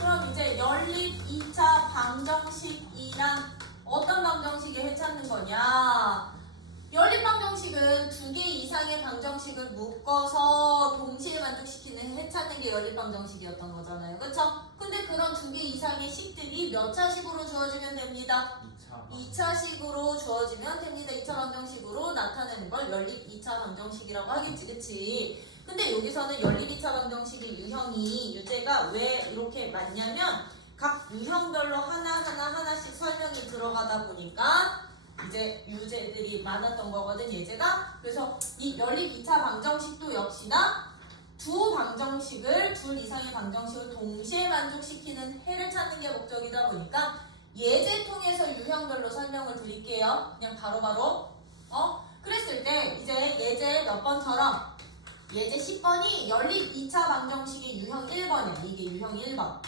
그럼 이제 연립 2차 방정식이란 어떤 방정식의 해 찾는 거냐? 연립 방정식은 두 개 이상의 방정식을 묶어서 동시에 만족시키는 해 찾는 게 연립 방정식이었던 거잖아요. 그쵸? 근데 그런 두 개 이상의 식들이 몇 차식으로 주어지면 됩니다. 2차식으로 주어지면 됩니다. 2차 방정식으로 나타내는 걸 연립 2차 방정식이라고 하겠지. 그치? 근데 여기서는 연립 2차 방정식의 유형이 유제가 왜 이렇게 많냐면 각 유형별로 하나씩 설명이 들어가다 보니까 이제 유제들이 많았던 거거든, 예제가. 그래서 이 연립 2차 방정식도 역시나 둘 이상의 방정식을 동시에 만족시키는 해를 찾는 게 목적이다 보니까 예제 통해서 유형별로 설명을 드릴게요. 그냥 바로바로. 그랬을 때 이제 예제 몇 번처럼 예제 10번이 연립 2차 방정식의 유형 1번이야. 이게 유형 1번.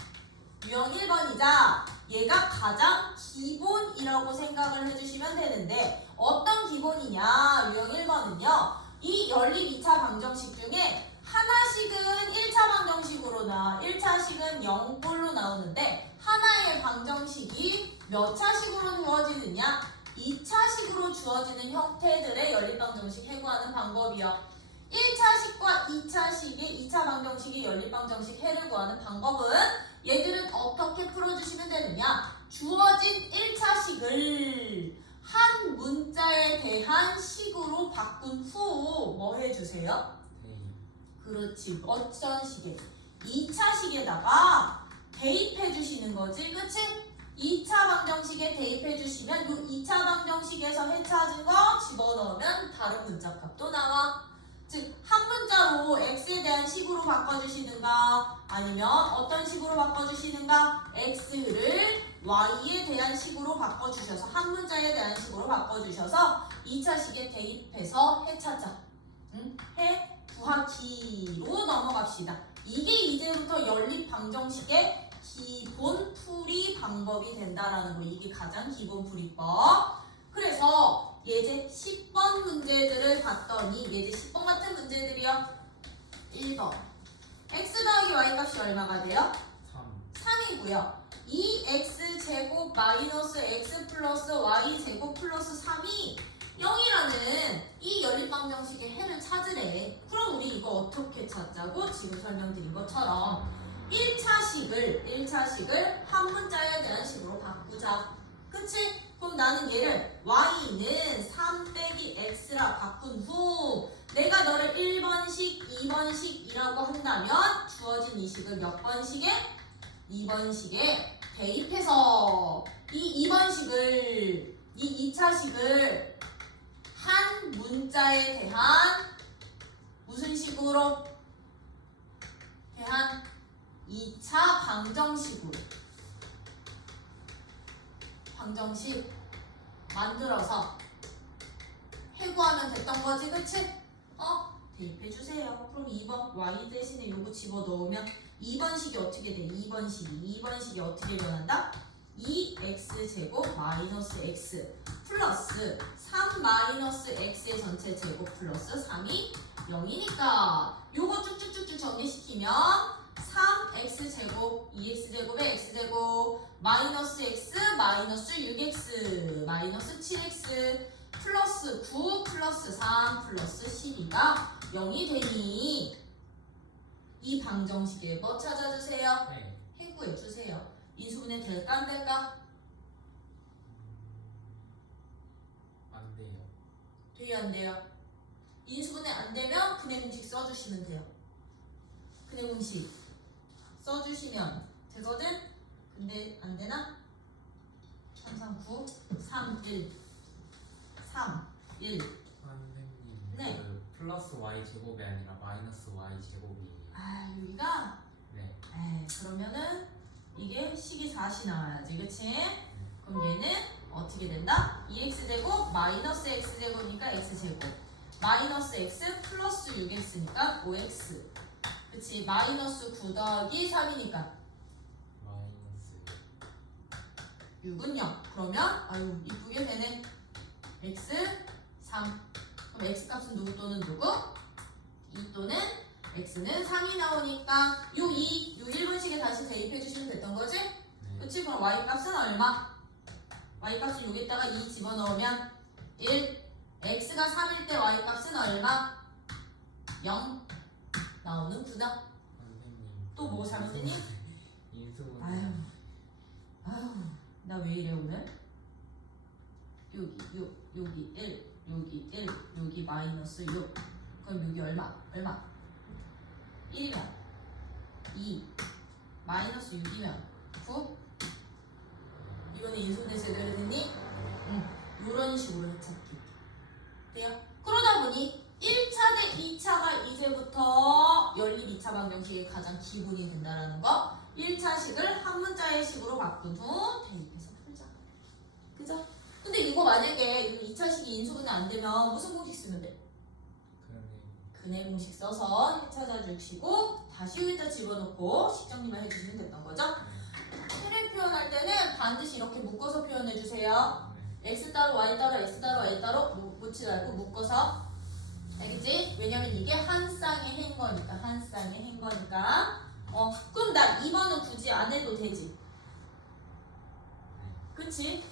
유형 1번이자 얘가 가장 기본이라고 생각을 해주시면 되는데 어떤 기본이냐? 유형 1번은요. 이 연립 2차 방정식 중에 하나씩은 1차 방정식으로 나와. 1차식은 0볼로 나오는데 하나의 방정식이 몇 차식으로 주어지느냐? 2차식으로 주어지는 형태들의 연립 방정식 해구하는 방법이요. 1차식과 2차식의 2차 방정식의 연립 방정식 해를 구하는 방법은 얘들은 어떻게 풀어주시면 되느냐? 주어진 1차식을 한 문자에 대한 식으로 바꾼 후 뭐 해주세요? 그렇지. 어떤 식에? 2차식에다가 대입해 주시는 거지. 그치? 2차 방정식에 대입해 주시면 이 2차 방정식에서 해 찾은 거 집어넣으면 다른 문자 값도 나와. 즉, 한 문자로 x에 대한 식으로 바꿔주시는가 아니면 어떤 식으로 바꿔주시는가 x를 y에 대한 식으로 바꿔주셔서 한 문자에 대한 식으로 바꿔주셔서 2차식에 대입해서 해 찾아. 해 구하기로 넘어갑시다. 이게 이제부터 연립 방정식의 기본 풀이 방법이 된다라는 거. 이게 가장 기본 풀이법. 그래서 예제 10번 문제들을 봤더니 예제 10번 같은 문제들이요. 1번 x 더하기 y 값이 얼마가 돼요? 3이고요. 2x제곱 마이너스 x 플러스 y제곱 플러스 3이 0이라는 이 연립방정식의 해를 찾으래. 그럼 우리 이거 어떻게 찾자고? 지금 설명드린 것처럼 1차식을 한 문자에 대한 식으로 바꾸자. 그치? 그럼 나는 얘를 y는 3 빼기 x라 바꾼 후 내가 너를 1번식, 2번식이라고 한다면 주어진 이 식을 몇 번식에? 2번식에 대입해서 이 2번식을 이 2차식을 한 문자에 대한 무슨 식으로? 대한 2차 방정식으로 방정식 만들어서 해구하면 됐던 거지, 그치? 대입해주세요. 그럼 2번 y 대신에 요거 집어넣으면 2번식이 어떻게 돼? 2번식이 어떻게 변한다? 2x제곱 마이너스 x 플러스 3 마이너스 x의 전체 제곱 플러스 3이 0이니까 요거 쭉쭉쭉쭉 정리시키면 3x제곱 2x제곱에 x제곱 마이너스 x 마이너스 6x 마이너스 7x 플러스 9 플러스 3 플러스 12가 0이 되니 이 방정식에 뭐 찾아주세요? 네. 해구해주세요. 인수분해 될까 안 될까? 안 돼요. 돼요 안 돼요? 인수분해 안 되면 근해 공식 써주시면 돼요. 근해 공식 써주시면 되거든? 근데 안 되나? 3, 3, 9, 3, 1 3, 1 선생님, 네. 그 플러스 y 제곱이 아니라 마이너스 y 제곱이에요. 아 여기가? 네. 에이 그러면은 이게 식이 4시 나와야지 그치? 그럼 얘는 어떻게 된다? 2x제곱 마이너스 x제곱이니까 x제곱 마이너스 x 플러스 6x니까 5x 그치? 마이너스 9 더하기 3이니까 마이너스 6은 0 그러면 아유 이쁘게 되네 x 3 그럼 x 값은 누구 또는 누구? 2 또는 x는 3이 나오니까 요 2, 요 1번식에 다시 대입해 주시면 됐던 거지? 네. 그치? 그럼 y 값은 얼마? y 값은 여기다가 2 집어넣으면 1. x가 3일 때 y 값은 얼마? 0 나오는구나. 선생님. 또 뭐 잘못했니? 인수분해. 아유, 나 왜 이래 오늘? 여기 1, 여기 1, 여기 마이너스 6. 그럼 여기 얼마? 1이면 2, 마이너스 6이면 9. 이번에 인수분해 제대로 됐니? 응. 이런 식으로 해찾기. 돼요? 그러다 보니 1차 대 2차가 이제부터 연립 2차 방정식의 가장 기본이 된다라는 거. 1차식을 한 문자의 식으로 바꾼 후 대입해서 풀자. 그죠? 근데 이거 만약에 2차식이 인수분해 안 되면 무슨 공식 쓰면 돼? 근해 공식 써서 찾아주시고 다시 여기다 집어넣고 식정리만 해주시면 됐던 거죠? 해를 표현할 때는 반드시 이렇게 묶어서 표현해주세요. x 따로 y 따로 x 따로 y 따로 묻지 말고 묶어서. 알겠지? 왜냐면 이게 한 쌍의 행 거니까. 한 쌍의 행 거니까. 그럼 나 2번은 굳이 안 해도 되지. 그치?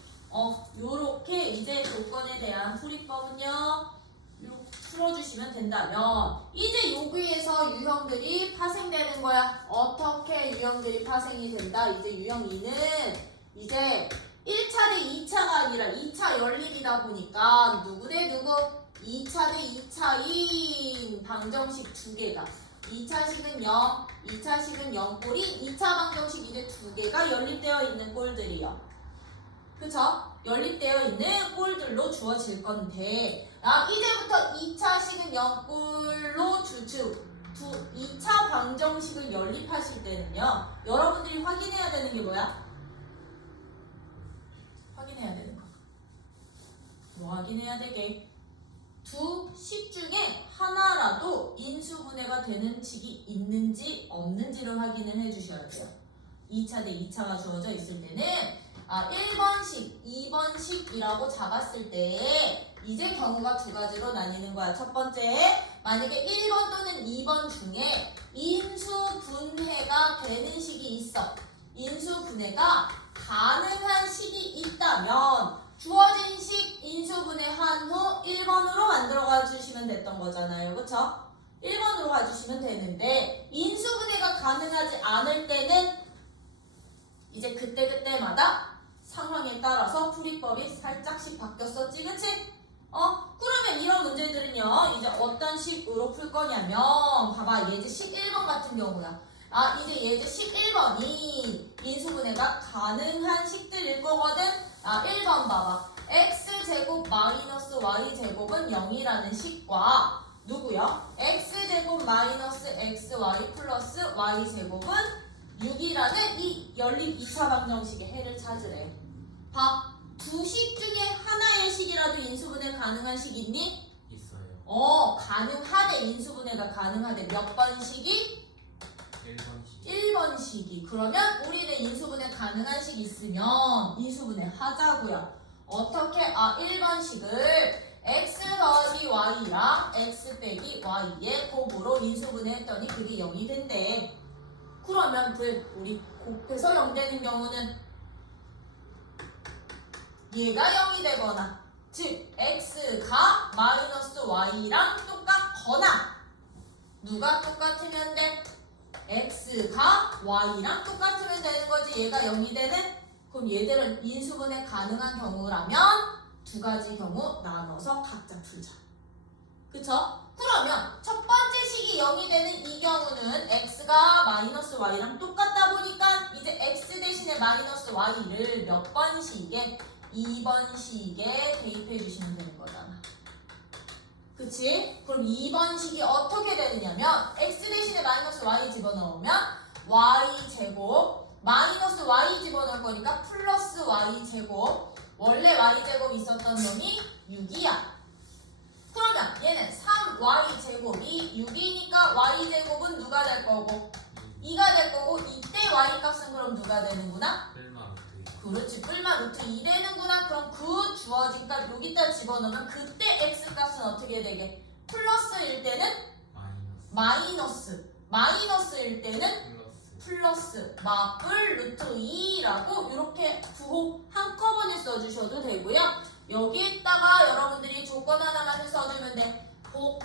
요렇게 이제 조건에 대한 풀이법은요. 이렇게 풀어주시면 된다면 이제 여기에서 유형들이 파생되는 거야. 어떻게 유형들이 파생이 된다? 이제 유형 2는 이제 1차 대 2차가 아니라 2차 연립이다 보니까 누구 대 누구? 2차 대 2차인 방정식 두 개가 2차식은 0, 2차식은 0꼴이 2차 방정식 이제 두 개가 연립되어 있는 꼴들이요. 그쵸? 연립되어 있는 꼴들로 주어질 건데 이제부터 2차식은 0꼴로 2차 방정식을 연립하실 때는요. 여러분들이 확인해야 되는 게 뭐야? 확인해야 되는 거. 뭐 확인해야 되게? 두 식 중에 하나라도 인수분해가 되는 식이 있는지 없는지를 확인을 해주셔야 돼요. 2차 대 2차가 주어져 있을 때는 1번식, 2번식이라고 잡았을 때 이제 경우가 두 가지로 나뉘는 거야. 첫 번째, 만약에 1번 또는 2번 중에 인수분해가 되는 식이 있어. 인수분해가 가능한 식이 있다면 주어진 식 인수분해한 후 1번으로 만들어가 주시면 됐던 거잖아요. 그쵸? 1번으로 가주시면 되는데 인수분해가 가능하지 않을 때는 이제 그때그때마다 상황에 따라서 풀이법이 살짝씩 바뀌었었지. 그치? 그러면 이런 문제들은요. 이제 어떤 식으로 풀 거냐면 봐봐. 예제 11번 같은 경우야. 이제 예제 11번이 인수분해가 가능한 식들일 거거든. 1번 봐봐. x제곱 마이너스 y제곱은 0이라는 식과 누구요? x제곱 마이너스 xy 플러스 y제곱은 6이라는 이 연립 2차 방정식의 해를 찾으래. 봐. 두 식 중에 하나의 식이라도 인수분해 가능한 식 있니? 있어요. 가능하대. 인수분해가 가능하대. 몇 번식이? 1번씩. 1번식이. 그러면 우리는 인수분해 가능한 식 있으면 인수분해 하자고요. 어떻게? 1번식을 x 더하기 y랑 x 빼기 y의 곱으로 인수분해 했더니 그게 0이 된대. 그러면 우리 곱해서 0 되는 경우는 얘가 0이 되거나 즉 x가 마이너스 y랑 똑같거나 누가 똑같으면 돼? x가 y랑 똑같으면 되는 거지. 얘가 0이 되는? 그럼 얘들은 인수분해 가능한 경우라면 두 가지 경우 나눠서 각자 풀자. 그쵸? 그러면 첫 번째 식이 0이 되는 이 경우는 x가 마이너스 y랑 똑같다 보니까 이제 x 대신에 마이너스 y를 몇 번식에 2번식에 대입해 주시면 되는 거잖아. 그치? 그럼 2번식이 어떻게 되느냐면 x 대신에 마이너스 y 집어넣으면 y제곱 마이너스 y 집어넣을 거니까 플러스 y제곱 원래 y제곱 있었던 놈이 6이야. 그러면 얘는 3y제곱이 6이니까 y제곱은 누가 될 거고 2가 될 거고 이때 y값은 그럼 누가 되는구나? 그렇지. 뿔마 루트 2 되는구나. 그럼 그 주어진 값 여기다 집어넣으면 그때 x값은 어떻게 되게? 플러스일 때는 마이너스일 때는 플러스. 플러스 마플 루트 2라고 이렇게 부호 한꺼번에 써주셔도 되고요. 여기에다가 여러분들이 조건 하나만 써주면 돼. 부호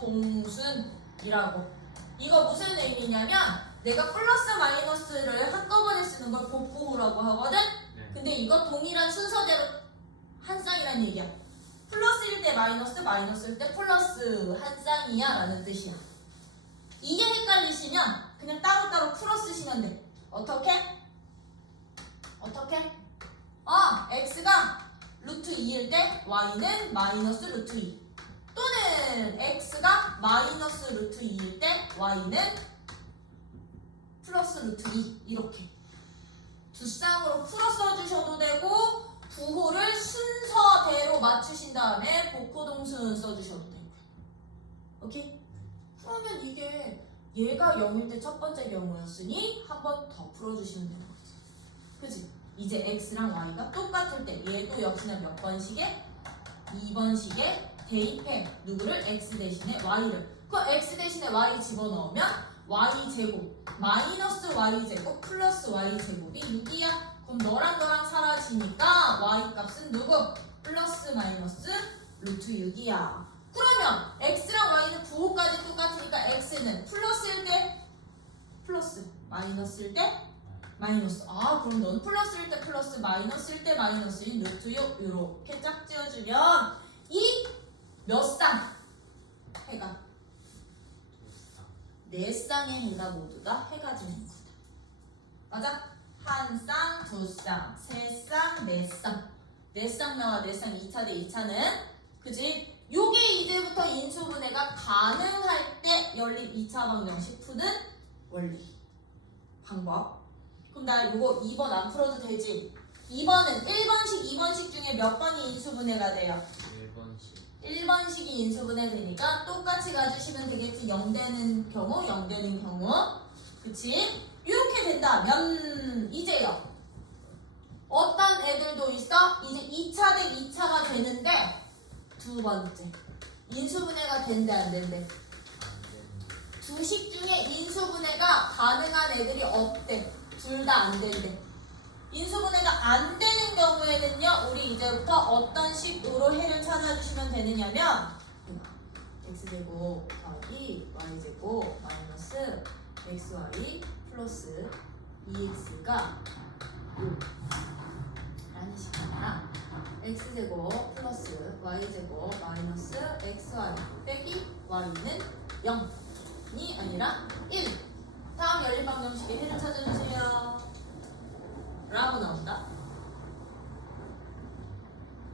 동순이라고. 이거 무슨 의미냐면 내가 플러스 마이너스를 한꺼번에 쓰는 걸 복부호라고 하거든. 네. 근데 이거 동일한 순서대로 한 쌍이란 얘기야. 플러스일 때 마이너스, 마이너스일 때 플러스 한 쌍이야 라는 뜻이야. 이게 헷갈리시면 그냥 따로따로 풀어 쓰시면 돼. 어떻게? x가 루트 2일 때 y는 마이너스 루트 2 또는 x가 마이너스 루트 2일 때 y는 플러스 루트 2 이렇게 두 쌍으로 풀어 써주셔도 되고 부호를 순서대로 맞추신 다음에 복호동순 써주셔도 되고요. 오케이? 그러면 이게 얘가 0일 때 첫 번째 경우였으니 한 번 더 풀어주시면 되는 거지. 그치? 이제 x랑 y가 똑같을 때 얘도 역시나 몇 번씩에? 2번씩에 대입해. 누구를? x 대신에 y를. 그 x 대신에 y 집어넣으면 y제곱 마이너스 y제곱 플러스 y제곱이 6이야. 그럼 너랑 사라지니까 y 값은 누구? 플러스 마이너스 루트 6이야. 그러면 x랑 y는 부호까지 똑같으니까 x는 플러스일 때 플러스, 마이너스일 때 마이너스. 아 그럼 넌 플러스일 때 플러스, 마이너스일 때 마이너스인 루트 6 이렇게 짝 지어주면 이 몇 쌍? 해가 네 쌍의 해가 모두 다 해가 되는 거다. 맞아? 한 쌍, 두 쌍, 세 쌍, 네 쌍. 네 쌍 나와 네 쌍 2차 대 2차는 그지? 요게 이제부터 인수분해가 가능할 때 열린 2차 방정식 푸는 원리 방법. 그럼 나 요거 2번 안 풀어도 되지? 2번은 1번식, 2번식 중에 몇 번이 인수분해가 돼요? 1번씩. 1번식이 인수분해 되니까 똑같이 가주시면 되겠지. 0 되는 경우, 0 되는 경우. 그치? 이렇게 된다면 이제요. 어떤 애들도 있어? 이제 2차 대 2차가 되는데 두 번째 인수분해가 된대 안 된대? 두 식 중에 인수분해가 가능한 애들이 없대. 둘 다 안 된대. 인수분해가 안 되는 경우에는요, 우리 이제부터 어떤 식으로 해를 찾아주시면 되느냐면 x제곱 더하기 y제곱 마이너스 xy 플러스 2x가 5 라는 식이야. x제곱 플러스 y제곱 마이너스 xy 빼기 y는 0이 아니라 1. 다음 열린 방정식의 해를 찾아주세요. 라고 나온다.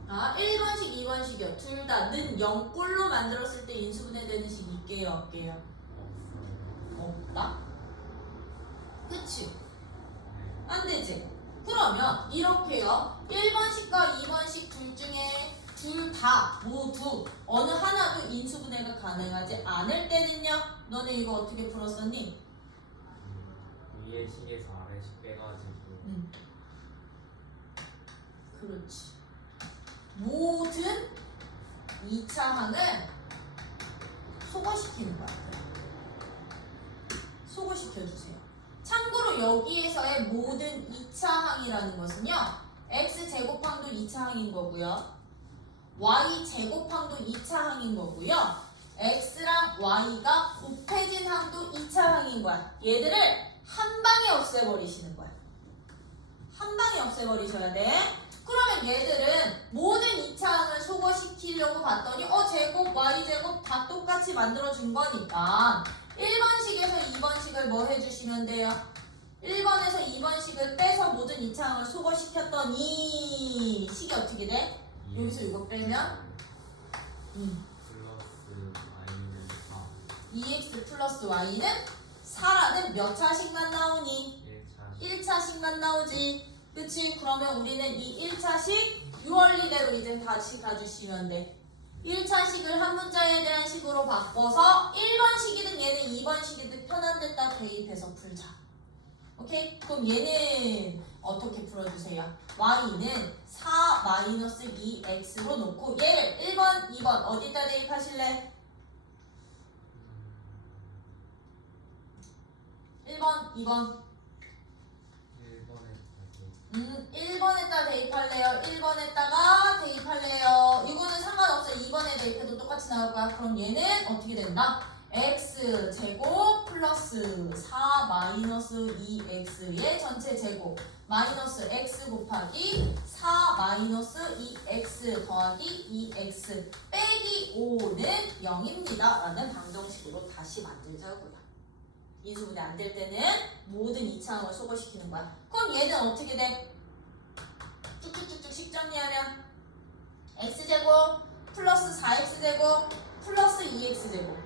아, 1번식, 2번식이요. 둘 다 는 0꼴로 만들었을 때 인수분해 되는 식이 있게요, 없게요? 없다? 그치? 안 되지? 그러면 이렇게요. 1번식과 2번식 둘 중에 둘 다 모두 어느 하나도 인수분해가 가능하지 않을 때는요. 너네 이거 어떻게 풀었었니? 위에 식에서 아래 식 빼가지고. 그렇지. 모든 2차항을 소거시키는 거야. 소거시켜주세요. 참고로 여기에서의 모든 2차항이라는 것은요. x제곱항도 2차항인 거고요. y제곱항도 2차항인 거고요. x랑 y가 곱해진 항도 2차항인 거야. 얘들을 한 방에 없애버리시는 거야. 한 방에 없애버리셔야 돼. 그러면 얘들은 모든 2차항을 소거시키려고 봤더니 제곱, y제곱 다 똑같이 만들어준 거니까 1번식에서 2번식을 뭐 해주시면 돼요? 1번에서 2번식을 빼서 모든 2차항을 소거시켰더니 식이 어떻게 돼? 여기서 이거 빼면 플러스 y는 4. 2x 플러스 y는 4라는 몇 차식만 나오니? 1차식만 나오지. 그치? 그러면 우리는 이 1차식 유원리대로 이제 다시 가주시면 돼. 1차식을 한 문자에 대한 식으로 바꿔서 1번식이든 얘는 2번식이든 편한 데다 대입해서 풀자. 오케이? 그럼 얘는 어떻게 풀어주세요? y는 4-2x로 놓고 얘를 1번, 2번 어디다 대입하실래? 1번, 2번. 1번에 1번에다 대입할래요? 1번에다가 대입할래요? 이거는 상관없어. 2번에 대입해도 똑같이 나올 거야. 그럼 얘는 어떻게 된다? x제곱 플러스 4 마이너스 2x의 전체 제곱 마이너스 x 곱하기 4 마이너스 2x 더하기 2x 빼기 5는 0입니다. 라는 방정식으로 다시 만들자고요. 인수분해 안 될 때는 모든 이차항을 소거시키는 거야. 그럼 얘는 어떻게 돼? 쭉쭉쭉쭉 식정리하면 x제곱 플러스 4x제곱 플러스 2x제곱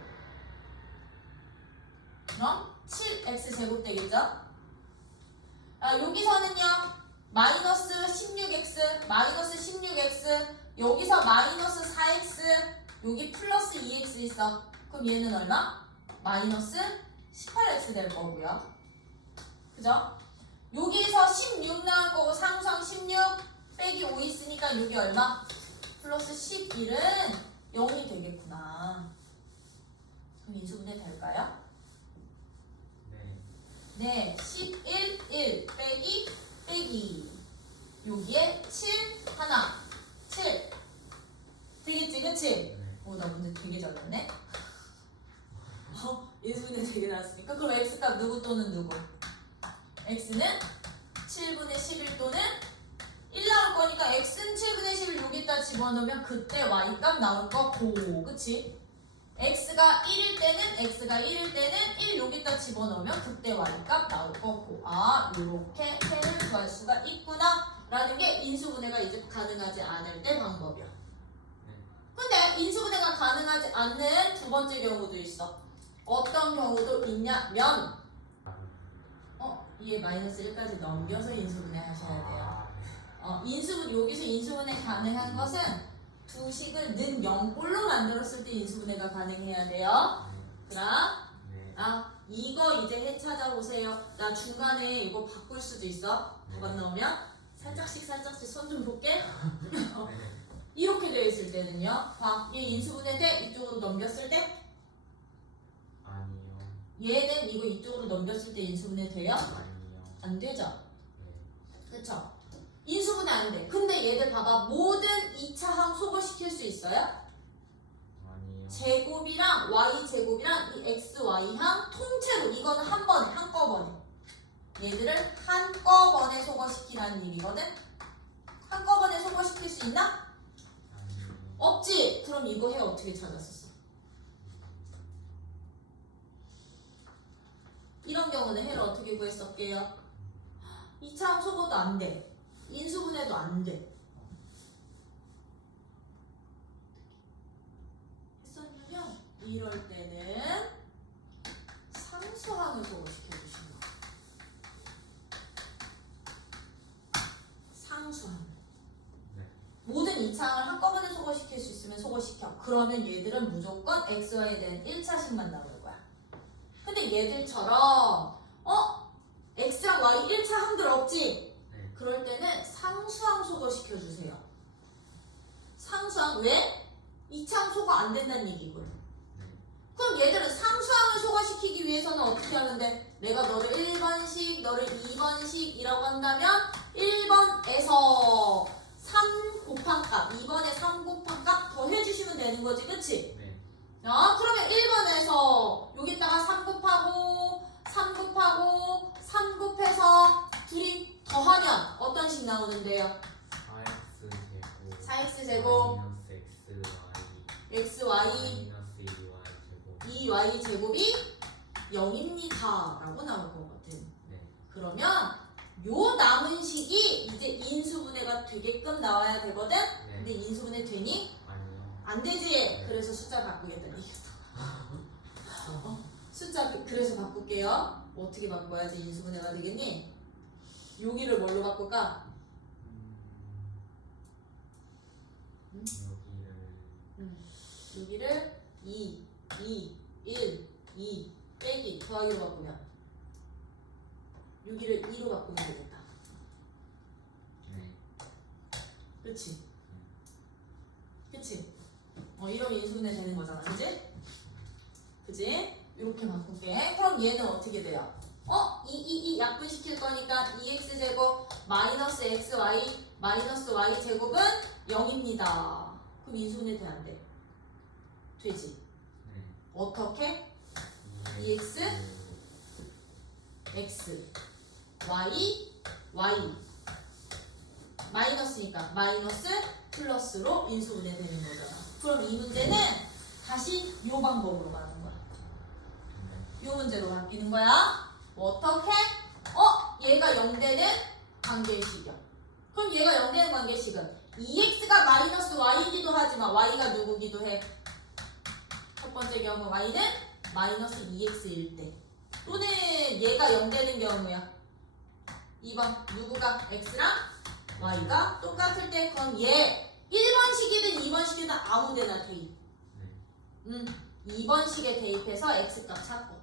그럼 7x제곱 되겠죠? 여기서는요 마이너스 16x 마이너스 16x 여기서 마이너스 4x 여기 플러스 2x 있어. 그럼 얘는 얼마? 마이너스 18x 될 거고요. 그죠? 여기서 16 나올 거고 상수항 16 빼기 5 있으니까 여기 얼마? 플러스 11은 0이 되겠구나. 그럼 인수분해 될까요? 네, 11, 1 빼기 여기에 7 하나 7 되겠지 그치? 오, 나 문제 되게 잘났네. 인수분해 되게 나왔으니까 그럼 x값 누구 또는 누구? x는 7분의 11 또는 1 나올 거니까 x는 7분의 11 여기다 집어넣으면 그때 y값 나올 거고 그치? x가 1일 때는 1 여기다 집어넣으면 그때 y값 나올 거고 아 요렇게 해를 구할 수가 있구나 라는 게 인수분해가 이제 가능하지 않을 때 방법이야. 근데 인수분해가 가능하지 않는 두 번째 경우도 있어. 어떤 경우도 있냐면 이게 마이너스 1까지 넘겨서 인수분해 하셔야 돼요. 여기서 인수분해 가능한 것은 두 식을 는 0꼴로 만들었을 때 인수분해가 가능해야 돼요. 그럼 이거 이제 해 찾아보세요. 나 중간에 이거 바꿀 수도 있어. 뭐가 나오면 살짝씩 손 좀 볼게. 이렇게 되어 있을 때는요. 얘 인수분해 돼? 이쪽으로 넘겼을 때? 아니요. 얘는 이거 이쪽으로 넘겼을 때 인수분해 돼요? 아니요. 안 되죠? 그쵸? 인수분해 안 돼. 근데 얘들 봐봐. 모든 2차항 소거시킬 수 있어요? 아니요. 제곱이랑 y제곱이랑 이 xy항 통째로 이거는 한꺼번에 얘들을 한꺼번에 소거시키라는 얘기거든? 한꺼번에 소거시킬 수 있나? 아니요. 없지? 그럼 이거 해 어떻게 찾았었어? 이런 경우는 해를 어떻게 구했었게요? 2차항 소거도 안 돼. 인수분해도 안 돼. 했었냐면 이럴 때는 상수항을 소거시켜 주시는 거야. 상수항. 모든 2차항을 한꺼번에 소거시킬 수 있으면 소거시켜. 그러면 얘들은 무조건 xy에 대한 1차식만 나올 거야. 근데 얘들처럼 x랑 y 1차항들 없지? 그럴 때는 상수항 소거시켜 주세요. 상수항 왜? 2차항 소거 안 된다는 얘기거든. 그럼 얘들은 상수항을 소거시키기 위해서는 어떻게 하는데? 내가 너를 1번식, 너를 2번식이라고 한다면 1번에서 3 곱한 값, 2번에 3 곱한 값 더 해주시면 되는 거지, 그치? 네. 그러면 1번에서 여기다가 3 곱하고 3 곱하고 3 곱해서 둘이 더하면 어떤 식 나오는데요? 4x 제곱 마이너스 xy xy 마이너스 2y 제곱 2y 제곱이 0입니다 라고 나올 거거든. 네. 그러면 요 남은 식이 이제 인수분해가 되게끔 나와야 되거든. 네. 근데 인수분해 되니? 아니요. 안 되지. 그래서 숫자 바꾸겠다는 얘기였어. 숫자 그래서 바꿀게요. 어떻게 바꿔야지 인수분해가 되겠니? 여기를 뭘로 바꿀까? 여기를 2, 1 빼기 더하기로 바꾸면 여기를 2로 바꾸면 되겠다. 네. 그치? 그치? 이러면 인수분해 되는 거잖아. 그치? 그치? 이렇게 바꿀게. 그럼 얘는 어떻게 돼요? 이 약분시킬 거니까 2x제곱 마이너스 xy 마이너스 y제곱은 0입니다. 그럼 인수분해 돼 안 돼? 되지. 네. 어떻게? 2x x y y 마이너스니까 마이너스 플러스로 인수분해 되는 거잖아. 그럼 이 문제는 다시 요 방법으로 가는 거야. 요 문제로 바뀌는 거야. 어떻게? 얘가 0되는 관계식이야. 그럼 얘가 0되는 관계식은 2x가 마이너스 y이기도 하지만 y가 누구기도 해? 첫 번째 경우 y는 마이너스 2x일 때 또는 얘가 0되는 경우야. 2번 누구가 x랑 y가 똑같을 때 그럼 얘 1번식이든 2번식이든 아무데나 대입. 2번식에 대입해서 x값 찾고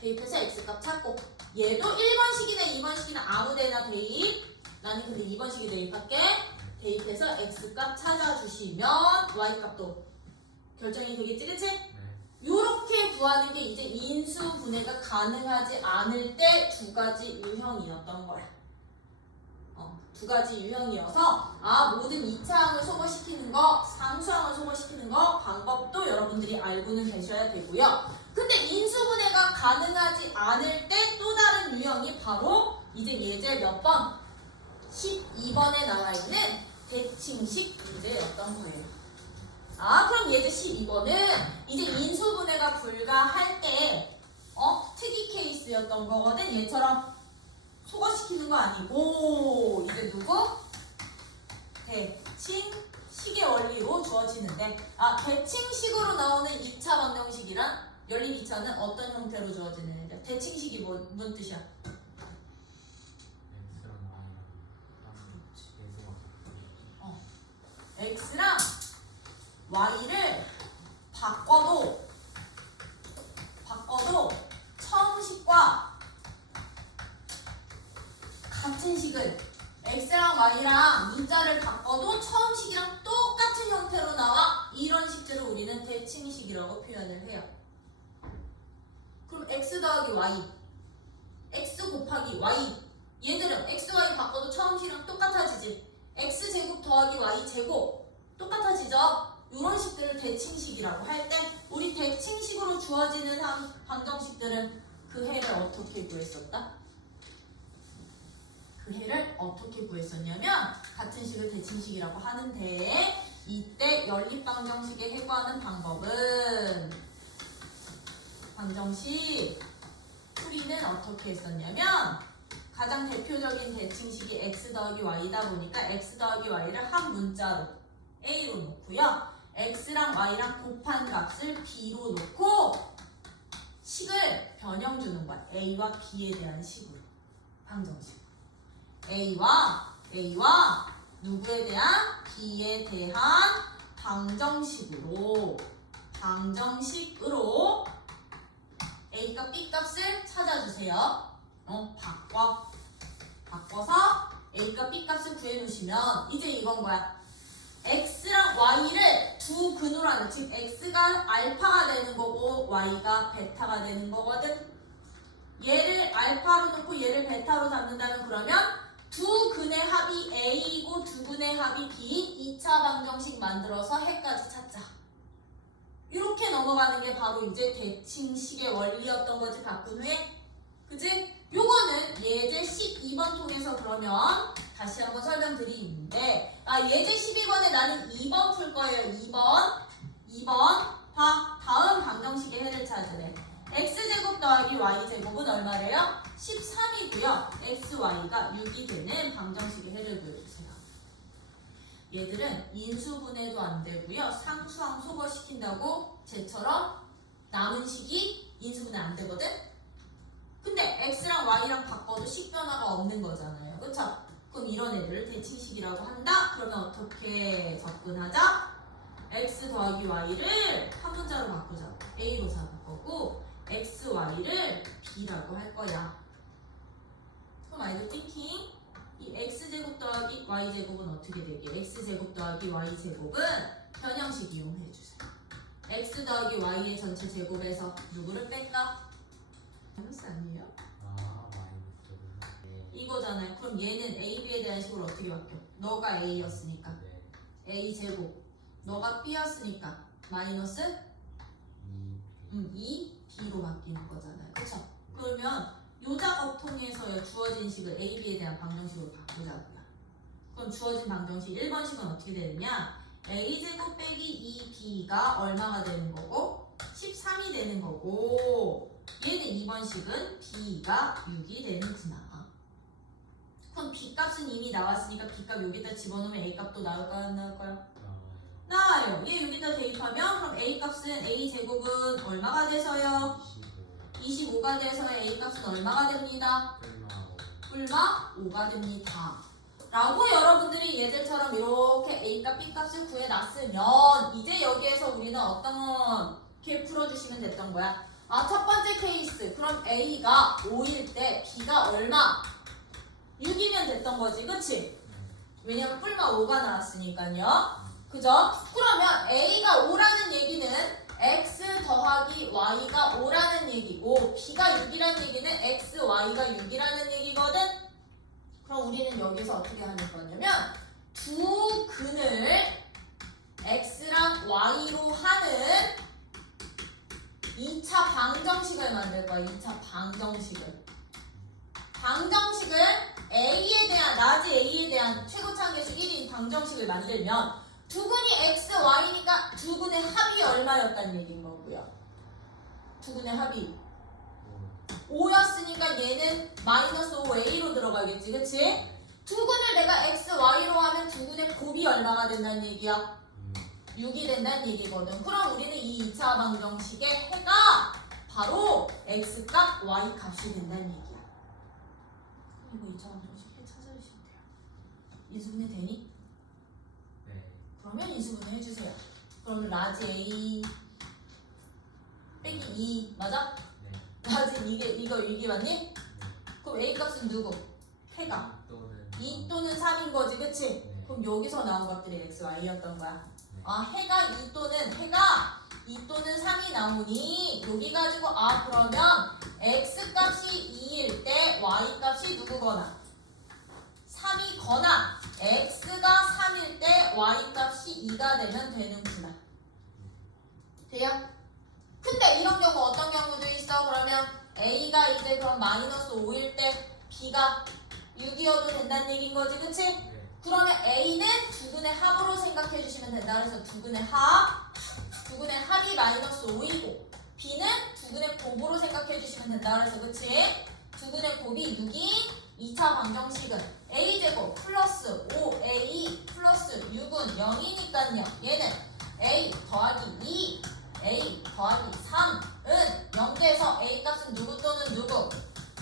대입해서 x값 찾고 얘도 1번식이나 2번식이나 아무데나 대입. 나는 근데 2번식에 대입할게. 대입해서 x값 찾아주시면 y값도 결정이 되겠지, 그치? 요렇게 구하는 게 이제 인수분해가 가능하지 않을 때 두 가지 유형이었던 거야. 두 가지 유형이어서 모든 2차항을 소거시키는 거, 상수항을 소거시키는 거 방법도 여러분들이 알고는 계셔야 되고요. 근데 인수분해가 가능하지 않을 때 또 다른 유형이 바로 이제 예제 몇 번? 12번에 나와 있는 대칭식 문제였던 거예요. 그럼 예제 12번은 이제 인수분해가 불가할 때 특이 케이스였던 거거든. 얘처럼 소거시키는 거 아니고 이제 누구? 대칭식의 원리로 주어지는데 대칭식으로 나오는 2차 방정식이랑 연립 2차는 어떤 형태로 주어지는 애들? 대칭식이 뭔 뜻이야? x랑 y를 바꿔도 처음식과 같은 식을 x랑 y랑 문자를 바꿔도 처음식이랑 똑같은 형태로 나와. 이런 식들을 우리는 대칭식이라고 표현을 해요. 그럼 x 더하기 y, x 곱하기 y, 얘들은 x, y 바꿔도 처음식이랑 똑같아지지. x제곱 더하기 y제곱 똑같아지죠. 이런 식들을 대칭식이라고 할 때 우리 대칭식으로 주어지는 방정식들은 그 해를 어떻게 구했었다? 그 해를 어떻게 구했었냐면 같은 식을 대칭식이라고 하는데 이때 연립방정식의 해 구하는 방법은 방정식 풀이는 어떻게 했었냐면 가장 대표적인 대칭식이 x 더하기 y다 보니까 x 더하기 y를 한 문자로 a로 놓고요. x랑 y랑 곱한 값을 b로 놓고 식을 변형 주는 거야. a와 b에 대한 식으로. 방정식. a와 누구에 대한? b에 대한 방정식으로 a값 b값을 찾아주세요. 바꿔서 a값 b값을 구해놓으시면 이제 이건 뭐야? x랑 y를 두 근으로 하는, 지금 x가 알파가 되는 거고 y가 베타가 되는 거거든. 얘를 알파로 놓고 얘를 베타로 잡는다면 그러면 두 근의 합이 a이고 두 근의 합이 b인 2차 방정식 만들어서 해까지 찾자. 이렇게 넘어가는 게 바로 이제 대칭식의 원리였던 거지, 바꾼 후에. 그치? 요거는 예제 12번 통해서 그러면 다시 한번 설명드리는데 예제 12번에 나는 2번 풀 거예요. 2번 다음 방정식의 해를 찾으래. x제곱 더하기 y제곱은 얼마래요? 13이고요. xy가 6이 되는 방정식의 해를 구해주세요. 얘들은 인수분해도 안 되고요. 상수항 소거시킨다고 쟤처럼 남은 식이 인수분해 안 되거든? 근데 x랑 y랑 바꿔도 식 변화가 없는 거잖아요. 그쵸? 그럼 이런 애들을 대칭식이라고 한다? 그러면 어떻게 접근하자? x 더하기 y를 한 문자로 바꾸자. a로 잡을 거고 x, y를 b라고 할 거야. 그럼 아이들 띵킹. 이 x제곱 더하기 y제곱은 어떻게 되게? x제곱 더하기 y제곱은 변형식 이용해주세요. x 더하기 y의 전체 제곱에서 누구를 뺄까? 마이너스 아니에요? 거잖아요. 그럼 얘는 A, B에 대한 식으로 어떻게 바뀌어? 너가 A였으니까 네. A 제곱, 너가 B였으니까 마이너스 2B로 바뀌는 거잖아요. 그쵸? 그러면 요 작업 통해서 주어진 식을 A, B에 대한 방정식으로 바꾸자고요. 그럼 주어진 방정식 1번식은 어떻게 되느냐? A제곱 빼기 2B가 얼마가 되는 거고 13이 되는 거고 얘는 2번식은 B가 6이 되는구나. 그럼 B값은 이미 나왔으니까 B값 여기다 집어넣으면 A값도 나올까요? 안 나올까요? 나와요. 얘 여기다 대입하면 그럼 A값은 A제곱은 얼마가 돼서요? 25가 돼서 A값은 얼마가 됩니다? 뿔마 5가 됩니다. 라고 여러분들이 예전처럼 이렇게 A값, B값을 구해놨으면 이제 여기에서 우리는 어떻게 풀어주시면 됐던 거야? 아, 첫 번째 케이스. 그럼 A가 5일 때 B가 얼마? 6이면 됐던 거지. 그치? 왜냐면 뿔마 5가 나왔으니까요. 그죠? 그러면 A가 5라는 얘기는 X 더하기 Y가 5라는 얘기고 B가 6이라는 얘기는 X, Y가 6이라는 얘기거든? 그럼 우리는 여기서 어떻게 하는 거냐면 두 근을 X랑 Y로 하는 2차 방정식을 만들 거야. 2차 방정식을. 방정식을 A에 대한, 라지 A에 대한 최고차항계수 1인 방정식을 만들면 두 근이 X, Y니까 두 근의 합이 얼마였다는 얘기인 거고요. 두 근의 합이 5였으니까 얘는 마이너스 5A로 들어가겠지. 그치? 두 근을 내가 X, Y로 하면 두 근의 곱이 얼마가 된다는 얘기야? 6이 된다는 얘기거든. 그럼 우리는 이 2차 방정식의 해가 바로 X값, Y값이 된다는 얘기야. 이거 2차 방정식 해 찾아주시면 돼요. 인수분해 되니? 네. 그러면 인수분해 해주세요. 그럼 라지 A 빼기 2 맞아? 네. 라지 이게 맞니? 그럼 A 값은 누구? 해가 2 또는 3인 거지, 그치? 네. 그럼 여기서 나온 것들이 X, Y였던 거야. 네. 아, 해가 2 또는 3이 나오니 여기 가지고 그러면 X 값이 2일 때 Y 값이 누구거나 3이거나 X가 3일 때 Y 값이 2가 되면 되는구나. 돼요? 근데 이런 경우 어떤 경우도 있어? 그러면 A가 이제 그럼 마이너스 5일 때 B가 6이어도 된다는 얘기인 거지, 그치? 네. 그러면 A는 두 근의 합으로 생각해 주시면 된다. 그래서 두 근의 합이 마이너스 5이고 B는 두 근의 곱으로 생각해 주시면 된다. 그래서 그치? 두 근의 곱이 6인 2차 방정식은 A제곱 플러스 5A 플러스 6은 0이니까요. 얘는 A 더하기 2 A 더하기 3은 0돼서 A 값은 누구 또는 누구?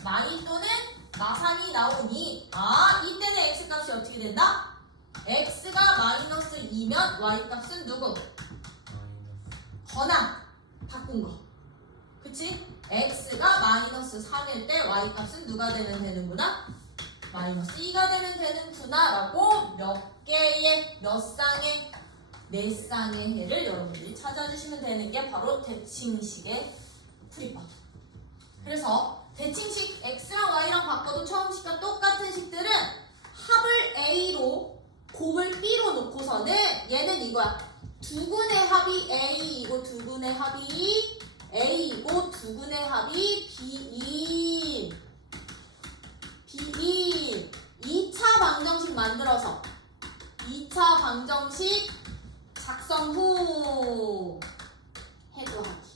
마이 또는 마3이 나오니 이때는 X 값이 어떻게 된다? X가 마이너스 2면 Y 값은 누구? 거나 바꾼 거. 그치? X가 마이너스 3일 때 Y 값은 누가 되면 되는구나? 마이너스 2가 되면 되는구나 라고 몇 쌍의 4쌍의 해를 여러분들이 찾아주시면 되는 게 바로 대칭식의 풀이법. 그래서 대칭식 X랑 Y랑 바꿔도 처음 식과 똑같은 식들은 합을 A로 곱을 B로 놓고서는 얘는 이거야. 두 근의 합이 A이고 두 근의 합이 A이고 두 근의 합이 B2 2차 방정식 만들어서 2차 방정식 작성 후 해도하기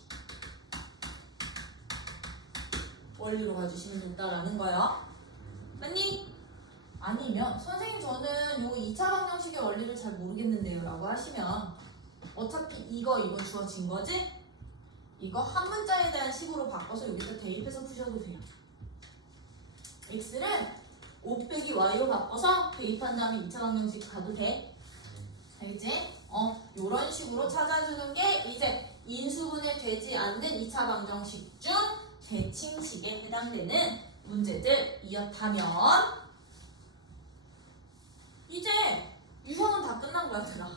원리로 가주시면 된다라는 거예요. 맞니? 아니면 선생님 저는 요 2차 방정식의 원리를 잘 모르겠는데요 라고 하시면 어차피 이거 주어진 거지? 이거 한 문자에 대한 식으로 바꿔서 여기다 대입해서 푸셔도 돼요. X를 5 빼기 Y로 바꿔서 대입한 다음에 2차 방정식 가도 돼. 알겠지? 요런 식으로 찾아주는 게 이제 인수분해 되지 않는 2차 방정식 중 대칭식에 해당되는 문제들이었다면 이제 유형은 다 끝난 거야, 얘들아.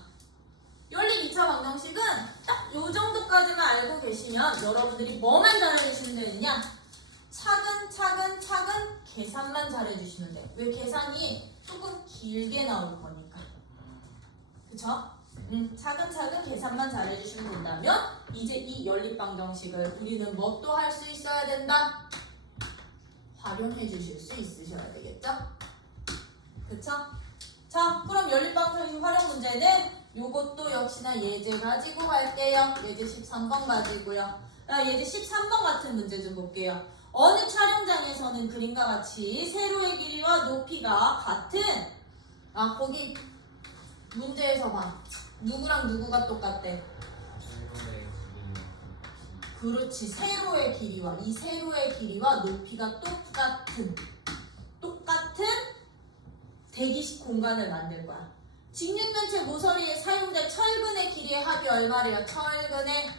연립 2차 방정식은 딱 요 정도까지만 알고 계시면 여러분들이 뭐만 잘해주시면 되느냐? 차근차근 계산만 잘해주시면 돼. 왜? 계산이 조금 길게 나올 거니까. 그쵸? 차근차근 계산만 잘해주시면 된다면 이제 이 연립방정식을 우리는 뭐 또 할 수 있어야 된다? 활용해 주실 수 있으셔야 되겠죠? 그쵸? 자, 그럼 연립방정식 활용 문제는 요것도 역시나 예제 가지고 갈게요. 예제 13번 가지고요. 예제 13번 같은 문제 좀 볼게요. 어느 촬영장에서는 그림과 같이 세로의 길이와 높이가 같은 거기 문제에서 봐. 누구랑 누구가 똑같대? 세로의 그렇지. 세로의 길이와 이 세로의 길이와 높이가 똑같은 대기식 공간을 만들 거야. 직육면체 모서리에 사용된 철근의 길이의 합이 얼마래요? 철근의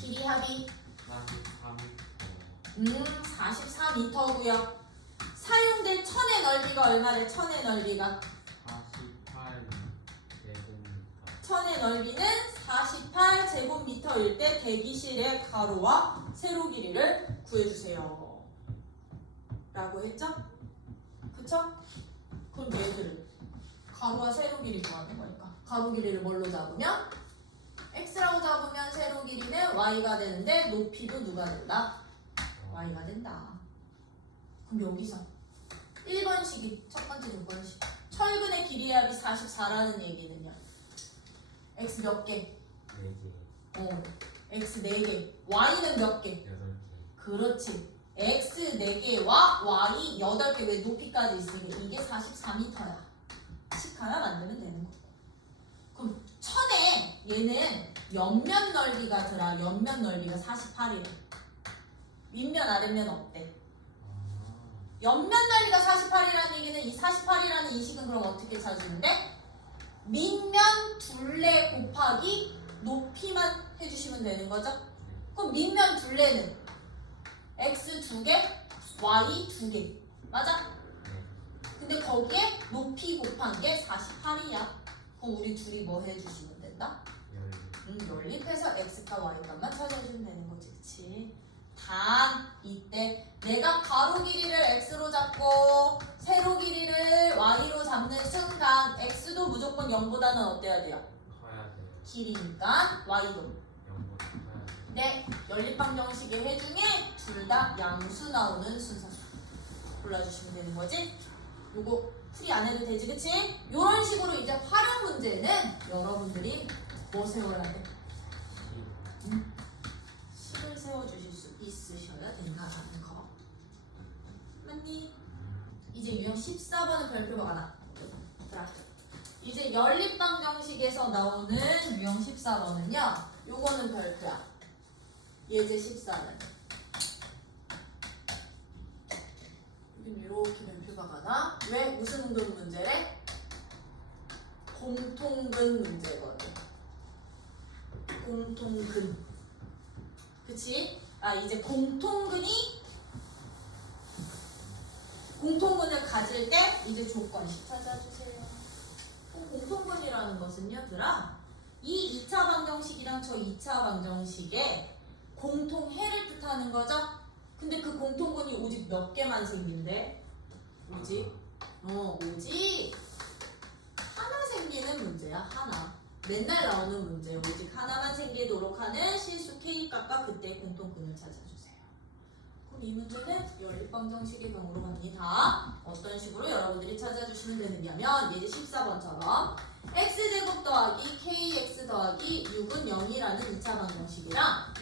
길이 합이 44m고요. 사용된 천의 넓이가 얼마래? 천의 넓이가 48제곱미터. 천의 넓이는 48제곱미터일 때 대기실의 가로와 세로 길이를 구해주세요. 라고 했죠? 그쵸? 그럼 얘들은 가로와 세로 길이 구하는 거니까 가로 길이를 뭘로 잡으면? x라고 잡으면 세로 길이는 y가 되는데 높이도 누가 된다? y가 된다. 그럼 여기서 1번식이 첫 번째 조건식 철근의 길이의 합이 44라는 얘기는요. x 몇 개? 4개. x 4개. y는 몇 개? 8개. 그렇지. x 4개와 y 8개. 왜 높이까지 있으니까 이게 44m야. 식 하나 만들면 되는 거고. 그럼 천에 얘는 옆면 넓이가 들어. 옆면 넓이가 48이래. 윗면 아랫면 어때? 옆면 넓이가 48이라는 얘기는 이 48이라는 이 식은 그럼 어떻게 찾으는데? 밑면 둘레 곱하기 높이만 해주시면 되는 거죠? 그럼 밑면 둘레는 x 2개, y 2개. 맞아? 근데 거기에 높이 곱한 게 48이야. 그럼 우리 둘이 뭐 해주시면 된다? 연립해서 x값 y값만 찾아주면 되는 거지. 그치? 단 이때 내가 가로 길이를 x로 잡고 세로 길이를 y로 잡는 순간 x도 무조건 0보다는 어때야 돼요? 커야 돼요. 길이니까 y도 0보다 커야 돼요. 네, 연립방정식의 해 중에 둘 다 양수 나오는 순서 골라주시면 되는 거지. 요거 풀이 안 해도 되지, 그치? 요런 식으로 이제 활용 문제는 여러분들이 뭐 세워야 돼? 식을 세워주실 수 있으셔야 된다는 거. 맞니? 이제 유형 14번은 별표가 많아. 자, 이제 연립방정식에서 나오는 유형 14번은요. 요거는 별표야. 예제 14는. 여긴 이렇게 별표가 가나? 왜? 무슨 근 문제래? 공통근 문제거든. 공통근. 그치? 이제 공통근을 가질 때 이제 조건식 찾아주세요. 공통근이라는 것은 얘들아, 이 2차 방정식이랑 저 2차 방정식의 공통해를 뜻하는 거죠? 근데 그 공통근이 오직 몇 개만 생긴대? 오직 하나 생기는 문제야. 하나. 맨날 나오는 문제. 오직 하나만 생기도록 하는 실수 K값과 그때의 공통근을 찾아주세요. 그럼 이 문제는 연립방정식의 경우로 갑니다. 어떤 식으로 여러분들이 찾아주시면 되느냐면 예제 14번처럼 x제곱 더하기 kx 더하기 6은 0이라는 2차 방정식이랑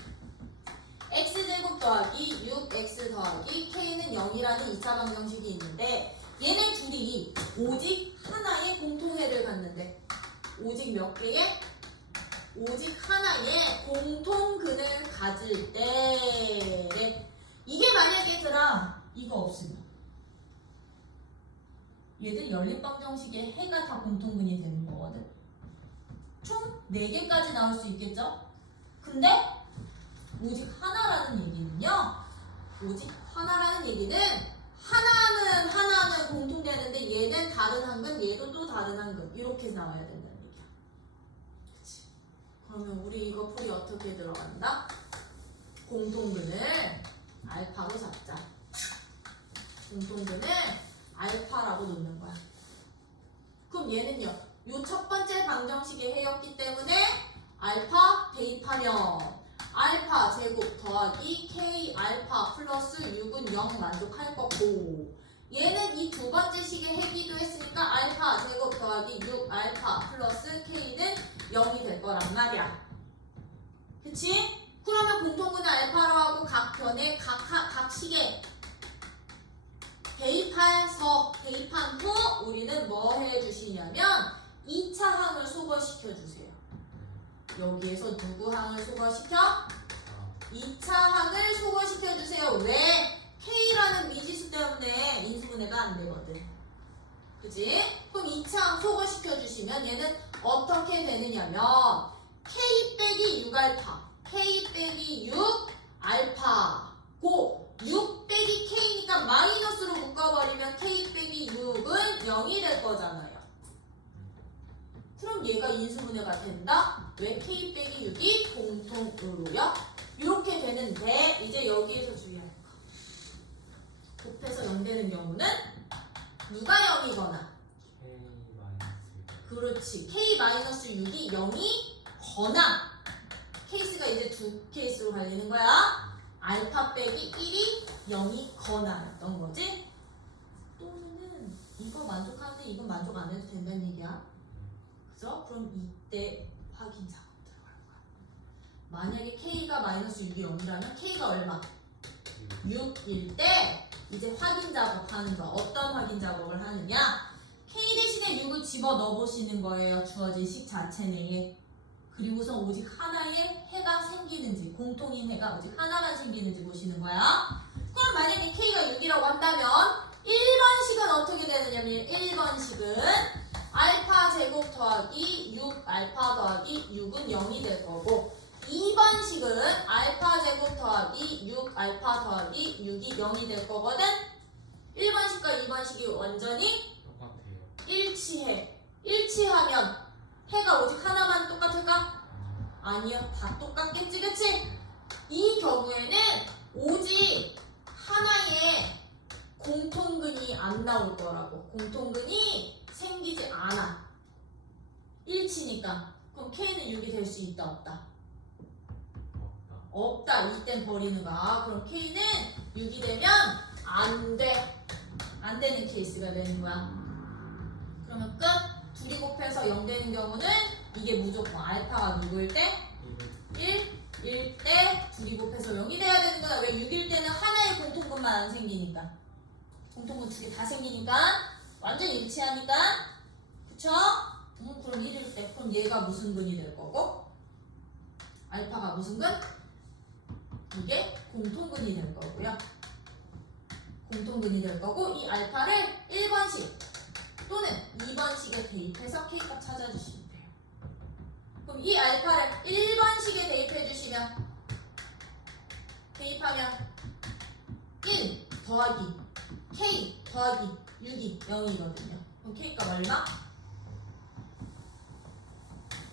x제곱 더하기 6x 더하기 k는 0이라는 2차 방정식이 있는데 얘네 둘이 오직 하나의 공통해를 갖는데 오직 몇 개의? 오직 하나의 공통근을 가질 때 이게 만약에 얘들아 이거 없으면 얘들 연립방정식의 해가 다 공통근이 되는 거거든. 총 4개까지 나올 수 있겠죠? 근데 오직 하나라는 얘기는요. 오직 하나라는 얘기는 하나는 공통되는데 얘는 다른 한근, 얘도 또 다른 한근 이렇게 나와야 된다는 얘기야. 그치? 그러면 우리 이거 풀이 어떻게 들어간다? 공통근을 알파로 잡자. 공통근을 알파라고 놓는 거야. 그럼 얘는요. 요 첫 번째 방정식의 해였기 때문에 알파 대입하면 알파 제곱 더하기 k 알파 플러스 6은 0 만족할 거고, 얘는 이 두 번째 식의 해기도 했으니까 알파 제곱 더하기 6 알파 플러스 k는 0이 될 거란 말이야. 그치? 그러면 공통근을 알파로 하고 각 변에 각 식에 대입한 후 우리는 뭐 해주시냐면 2차 항을 소거시켜 주세요. 여기에서 누구 항을 소거시켜? 2차 항을 소거시켜 주세요. 왜? K라는 미지수 때문에 인수분해가 안 되거든. 그지? 그럼 2차 항 소거시켜 주시면 얘는 어떻게 되느냐면 K 빼기 6알파 K 빼기 6알파고 6 빼기 K니까 마이너스로 묶어버리면 K 빼기 6은 0이 될 거잖아요. 그럼 얘가 인수분해가 된다? 왜? K 빼기 6이 공통으로요? 이렇게 되는데 이제 여기에서 주의할 거. 곱해서 0 되는 경우는 누가 0이거나 그렇지. K-6이 0이 거나 케이스가 이제 두 케이스로 갈리는 거야. 알파 빼기 1이 0이 거나였던 거지. 또는 이거 만족하는데 이건 만족 안 해도 된다는 얘기야. 그죠? 그럼 이때 확인 작업 들어갈 거야. 만약에 K가 -6이 0이라면 K가 얼마? 6일 때 이제 확인 작업하는 거. 어떤 확인 작업을 하느냐? K 대신에 6을 집어 넣어 보시는 거예요. 주어진 식 자체 내에. 그리고서 오직 하나의 해가 생기는지, 공통인 해가 오직 하나만 생기는지 보시는 거야. 그럼 만약에 K가 6이라고 한다면 1번식은 어떻게 되느냐면 1번식은 알파 제곱 더하기 6 알파 더하기 6은 0이 될 거고, 2번식은 알파 제곱 더하기 6 알파 더하기 6이 0이 될 거거든. 1번식과 2번식이 완전히 똑같아요. 일치해. 일치하면 해가 오직 하나만 똑같을까? 아니요. 다 똑같겠지, 그치? 이 경우에는 오직 하나의 공통근이 안 나올 거라고. 공통근이 생기지 않아. 일치니까. 그럼 K는 6이 될 수 있다, 없다? 없다. 이땐 버리는 거야. 그럼 K는 6이 되면 안 돼. 안 되는 케이스가 되는 거야. 그러면 끝. 둘이 곱해서 0 되는 경우는 이게 무조건 알파가 누구일 때? 1일 때 둘이 곱해서 0이 돼야 되는 거야. 왜? 6일 때는 하나의 공통근만 안 생기니까. 공통근 두 개 다 생기니까 완전 일치하니까. 그쵸? 그럼 1일 때 그럼 얘가 무슨 근이 될 거고? 알파가 무슨 근? 이게 공통근이 될 거고요. 공통근이 될 거고, 이 알파를 1번식 또는 2번식에 대입해서 K값 찾아주시면 돼요. 그럼 이 알파를 1번식에 대입해주시면 대입하면 1 더하기 K 더하기 6이 0이거든요. 그럼 K값 얼마?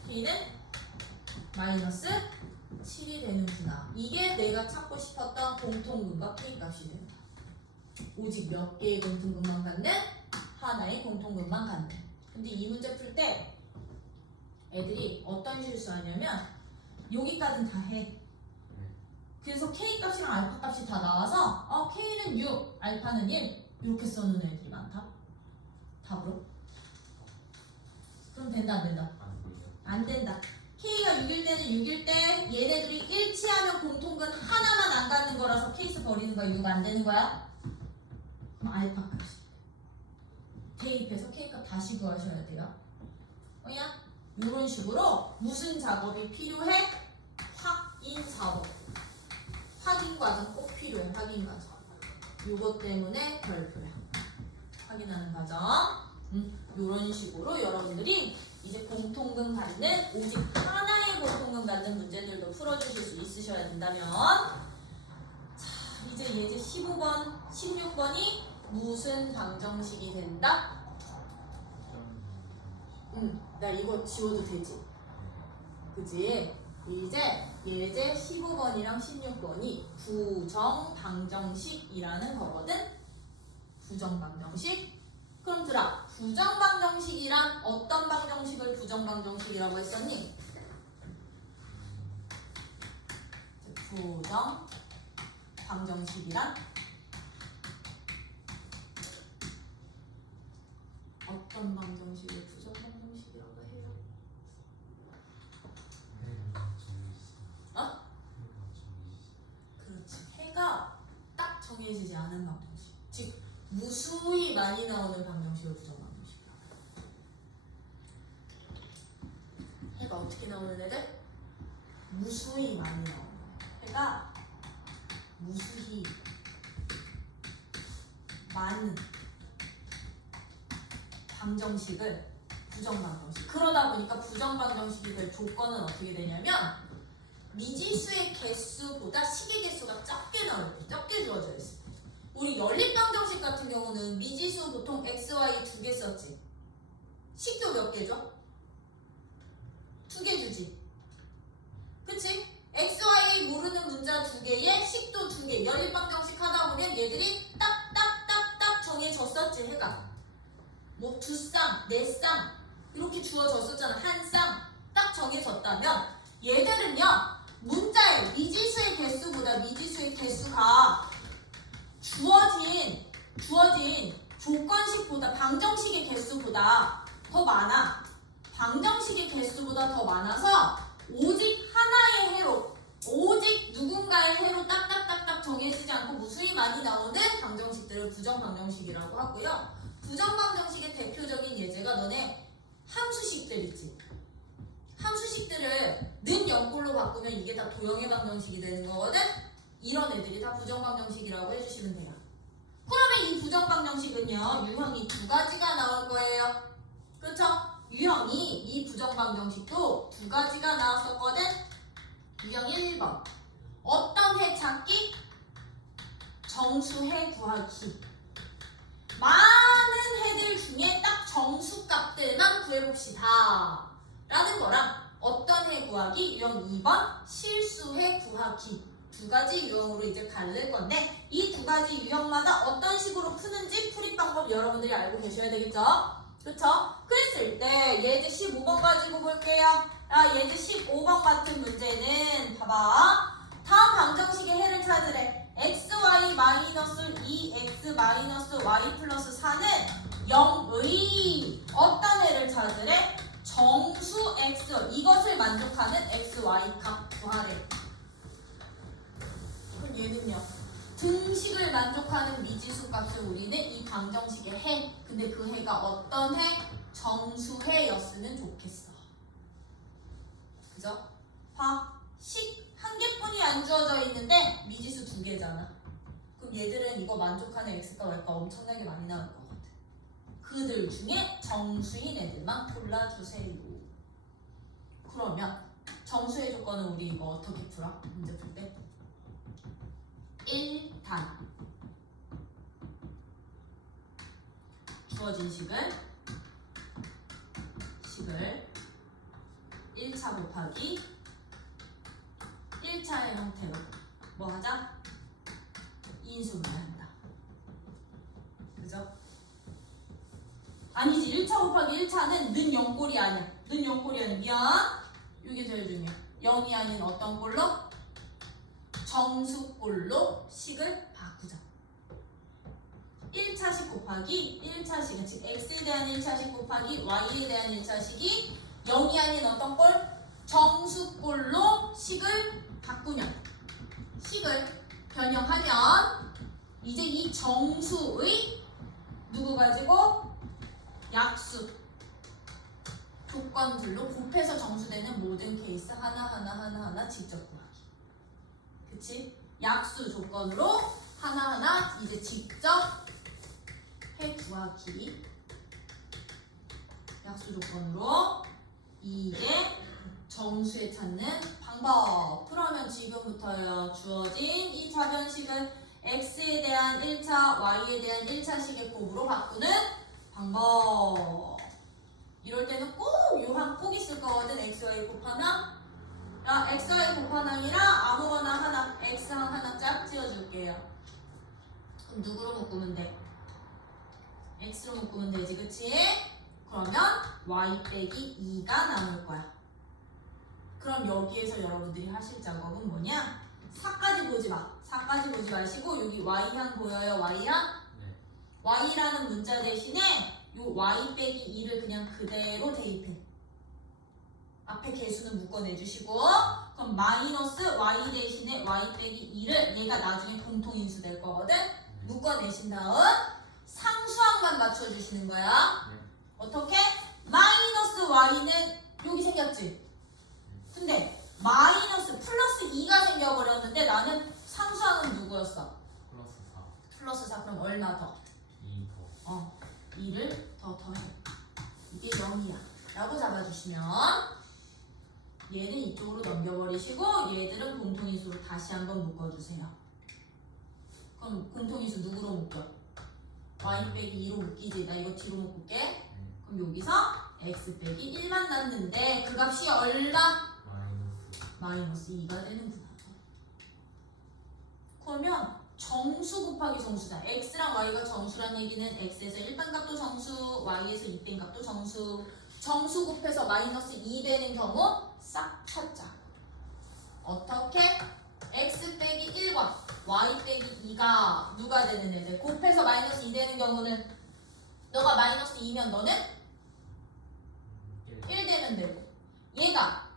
K는 마이너스 7이 되는구나. 이게 내가 찾고 싶었던 공통근과 K값이 된다. 오직 몇 개의 공통근만 갖는? 하나의 공통근만 갖는. 근데 이 문제 풀 때 애들이 어떤 실수하냐면 여기까지는 다 해. 그래서 K값이랑 알파값이 다 나와서 K는 6, 알파는 1 이렇게 써놓은 애들이 많다. 답으로. 그럼 된다 안 된다? 안 된다. K가 6일 때는 6일 때 얘네들이 일치하면 공통근 하나만 안 갖는 거라서 케이스 버리는 거야. 6 안 되는 거야? 그럼 알파 값이 대입해서 K값 다시 구하셔야 돼요. 뭐야? 이런 식으로 무슨 작업이 필요해? 확인 작업. 확인 과정 꼭 필요해. 확인 과정. 이것 때문에 별표야. 확인하는 과정. 이런 식으로 여러분들이 이제 공통근 갖는, 오직 하나의 공통근 갖는 문제들도 풀어주실 수 있으셔야 된다면, 자, 이제 예제 15번, 16번이 무슨 방정식이 된다? 나 이거 지워도 되지? 그지? 이제 예제 15번이랑 16번이 부정 방정식이라는 거거든? 부정방정식. 그럼 들아, 부정방정식이란 어떤 방정식을 부정방정식이라고 했었니? 부정방정식이란 어떤 방정식을 부정방정식이라고 해요? 어? 그렇지. 해가 딱 정해지지 않은 방정식. 즉 무수히 많이 나오는 방정식을 부정방정식이라고 해요. 해가 어떻게 나오는 애들? 무수히 많이 나오는 거예요. 해가 무수히 많은 방정식을 부정방정식. 그러다 보니까 부정방정식이 될 조건은 어떻게 되냐면 미지수의 개수보다 식의 개수가 적게 나올 때, 적게 주어져 있을 때. 우리 연립방정식 같은 경우는 미지수 보통 x, y 두 개 썼지. 식도 몇 개죠? 두 개 주지. 그치? x, y 모르는 문자 두 개에 식도 두 개. 연립방정식 하다 보면 얘들이 딱 정해졌었지, 해가. 뭐 두 쌍, 네 쌍 이렇게 주어졌었잖아. 한 쌍 딱 정해졌다면 얘들은요 문자의 미지수의 개수보다 미지수의 개수가 주어진 조건식보다 방정식의 개수보다 더 많아. 방정식의 개수보다 더 많아서 오직 하나의 해로, 오직 누군가의 해로 딱딱딱딱 정해지지 않고 무수히 많이 나오는 방정식들을 부정방정식이라고 하고요. 부정방정식의 대표적인 예제가 너네 함수식들 있지. 함수식들을 는 영꼴로 바꾸면 이게 다 도형의 방정식이 되는 거거든. 이런 애들이 다 부정방정식이라고 해주시면 돼요. 그러면 이 부정방정식은요 유형이 두 가지가 나올 거예요. 그쵸? 유형이 이 부정방정식도 두 가지가 나왔었거든. 유형 1번 어떤 해 찾기? 정수해 구하기. 많은 해들 중에 딱 정수값들만 구해봅시다 라는 거랑 어떤 해 구하기 유형 2번 실수해 구하기. 두 가지 유형으로 이제 갈릴 건데 이 두 가지 유형마다 어떤 식으로 푸는지 풀이 방법 여러분들이 알고 계셔야 되겠죠? 그쵸? 그랬을 때 예제 15번 가지고 볼게요. 예제 15번 같은 문제는 봐봐. 다음 방정식의 해를 찾으래. xy 마이너스 2x 마이너스 y 플러스 4는 0의 어떤 해를 찾으래? 정수 x. 이것을 만족하는 xy 값 구하래. 그럼 얘는요 등식을 만족하는 미지수 값을 우리는 이 방정식의 해. 근데 그 해가 어떤 해? 정수해였으면 좋겠어. 그죠? 봐. 식 한 개뿐이 안 주어져 있는데 미지수 두 개잖아. 그럼 얘들은 이거 만족하는 x가 y가 엄청나게 많이 나올 거거든. 그들 중에 정수인 애들만 골라주세요. 그러면 정수의 조건은 우리 이거 어떻게 풀어? 문제 풀 때? 1단 주어진 식을 1차 곱하기 1차의 형태로 뭐 하자? 인수분해한다. 그죠? 아니지. 1차 곱하기 1차는 는 0꼴이 아니야. 는 0꼴이 아니야. 미안. 이게 제일 중요해. 0이 아닌 어떤 꼴로? 정수꼴로 식을 바꾸자. 1차식 곱하기 1차식은 즉 x에 대한 1차식 곱하기 y에 대한 1차식이 0이 아닌 어떤 꼴? 정수꼴로 식을 바꾸면 식을 변형하면 이제 이 정수의 누구 가지고? 약수 조건들로 곱해서 정수되는 모든 케이스 하나하나 직접 구하기. 그치? 약수 조건으로 하나하나 이제 직접 해 구하기. 약수 조건으로 이제 정수에 찾는 방법. 그러면 지금부터요 주어진 이 자변식은 x에 대한 1차, y에 대한 1차식의 곱으로 바꾸는 방법. 이럴 때는 꼭 요한 꼭 있을 거거든. x, y 곱하나. 야, x, y 곱하나이랑 아무거나 하나 x항 하나 짝 지어줄게요. 그럼 누구로 묶으면 돼? x로 묶으면 되지, 그치? 그러면 y 빼기 2가 남을 거야. 그럼 여기에서 여러분들이 하실 작업은 뭐냐? 4까지 보지 마. 4까지 보지 마시고 여기 y항 보여요? y항? 네. y라는 문자 대신에 요 y 빼기 2를 그냥 그대로 대입해. 앞에 개수는 묶어내주시고 그럼 마이너스 y 대신에 y 빼기 2를 얘가 나중에 공통인수 될 거거든? 묶어내신 다음 상수항만 맞춰주시는 거야. 네. 어떻게? 마이너스 y는 여기 생겼지? 근데 마이너스 플러스 2가 생겨버렸는데 나는 상수항은 누구였어? 플러스 4. 플러스 4 그럼 얼마 더? 2 더. 2를 더 더해. 이게 0이야 라고 잡아주시면 얘는 이쪽으로 넘겨버리시고 얘들은 공통인수로 다시 한번 묶어주세요. 그럼 공통인수 누구로 묶여? y 빼기 2로 묶이지. 나 이거 뒤로 묶을게. 네. 그럼 여기서 x 빼기 1만 남는데 그 값이 얼마? 마이너스 2가 되는구나. 그러면 정수 곱하기 정수다. x랑 y가 정수란 얘기는 x에서 1뺀 값도 정수, y에서 2뺀 값도 정수. 정수 곱해서 마이너스 2 되는 경우 싹 찾자. 어떻게? x 빼기 1과 y 빼기 2가 누가 되는 애들? 곱해서 마이너스 2 되는 경우는 너가 마이너스 2면 너는 1 되면 되고 얘가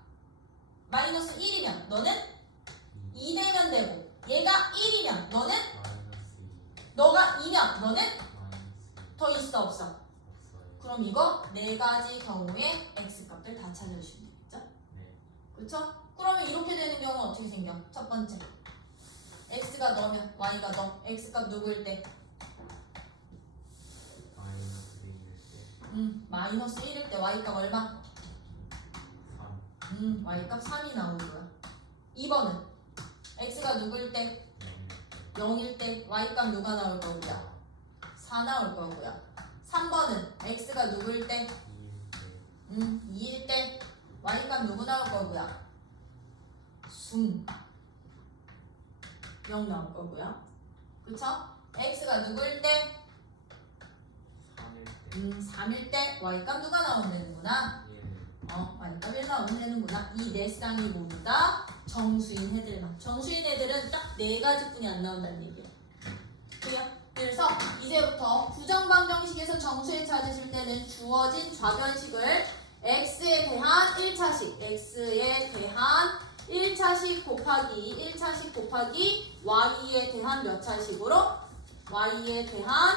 마이너스 1이면 너는 2 되면 되고 얘가 1이면 너는 마이너스 2. 너가 2면 너는 마이너스 2. 더 있어 없어? 없어요. 그럼 이거 네 가지 경우에 x 값들 다 찾아주시면 되겠죠? 네. 그렇죠? 그러면 이렇게 되는 경우는 어떻게 생겨? 첫 번째 x가 너면 y가 너 x 값 누구일 때? 마이너스 1일 때. 마이너스 1일 때 y 값 얼마? 3. y 값 3이 나오는 거야. 2번은 x가 누구일 때? 0일 때 y 값 누가 나올 거고요? 4 나올 거고요. 3번은 x가 누구일 때? 2일 때. 2일 때 y 값 누구 나올 거고요? 숨 0 나올 거고요. 그쵸? x가 누구일 때? 3일 때. 3일 때 y 값 누가 나오면 되는구나. 1. y 값 1 나오면 되는구나. 이 네 쌍이 모두 다 정수인 애들만. 정수인 애들은 딱 네 가지뿐이 안 나온다는 얘기예요. 그래요? 그래서 이제부터 부정방정식에서 정수에 찾으실 때는 주어진 좌변식을 x에 대한 1차식, x에 대한 1차식 곱하기 1차식 곱하기 y에 대한 몇 차식으로? y에 대한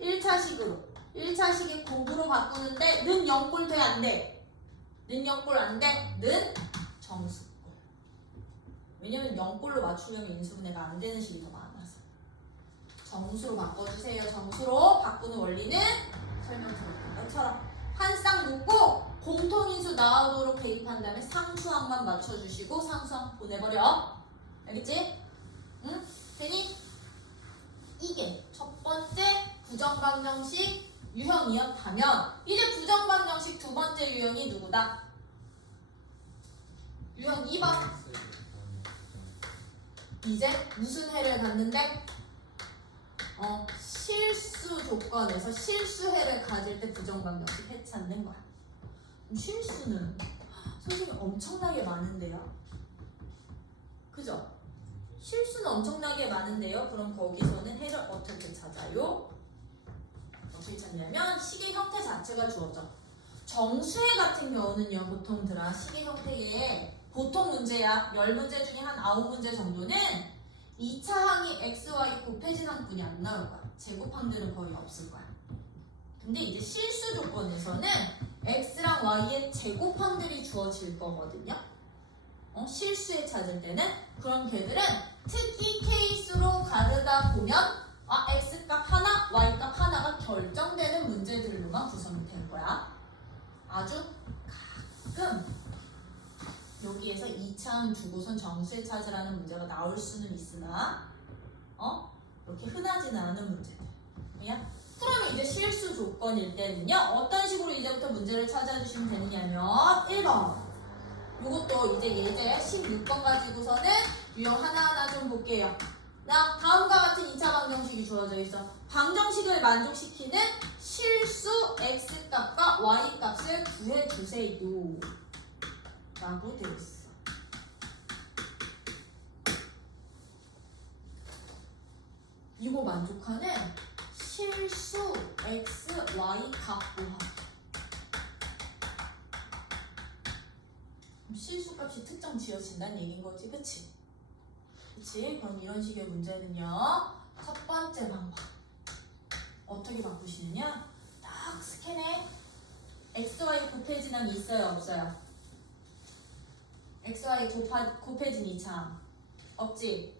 1차식으로 1차식의 곱으로 바꾸는데 는 0꼴 돼 안 돼? 는 0꼴 안 돼? 는 정수꼴. 왜냐면 0꼴로 맞추려면 인수분해가 안 되는 식이 더 많아서 정수로 바꿔주세요. 정수로 바꾸는 원리는 설명드렸던 것처럼 한 쌍 묶고 공통인수 나오도록 대입한 다음에 상수항만 맞춰주시고 상수항 보내버려. 알겠지? 응? 되니? 이게 첫 번째 부정방정식 유형이었다면 이제 부정방정식 두 번째 유형이 누구다? 유형 2번. 이제 무슨 해를 갖는데? 실수 조건에서 실수해를 가질 때 부정방정식 해 찾는 거야. 실수는 선생님 엄청나게 많은데요. 그죠? 실수는 엄청나게 많은데요. 그럼 거기서는 해를 어떻게 찾아요? 어떻게 찾냐면 식의 형태 자체가 주어져. 정수해 같은 경우는요. 보통들아 식의 형태에 보통 문제야. 10문제 중에 한 9문제 정도는 2차 항이 x, y 곱해진 항뿐이 안 나올 거야. 제곱항들은 거의 없을 거야. 근데 이제 실수 조건에서는 x랑 y의 제곱항들이 주어질 거거든요. 실수에 찾을 때는 그럼 걔들은 특이 케이스로 가르다 보면 x값 하나, y값 하나가 결정되는 문제들로만 구성이 될 거야. 아주 가끔 여기에서 2차항 주고선 정수에 찾으라는 문제가 나올 수는 있으나 이렇게 흔하지는 않은 문제들. 그냥 그러면 이제 실수 조건일 때는요. 어떤 식으로 이제부터 문제를 찾아주시면 되느냐면 1번. 이것도 이제 예제 16번 가지고서는 유형 하나하나 좀 볼게요. 나 다음과 같은 2차 방정식이 주어져 있어. 방정식을 만족시키는 실수 x 값과 y 값을 구해주세요. 라고 되어 있어. 이거 만족하는 실수 x, y 값 구하기. 실수값이 특정 지어진다는 얘기인 거지, 그치? 그치? 그럼 이런 식의 문제는요, 첫 번째 방법 어떻게 바꾸시느냐? 딱 스캔에 xy 곱해진항이 있어요, 없어요? xy 곱해진 2차항 없지?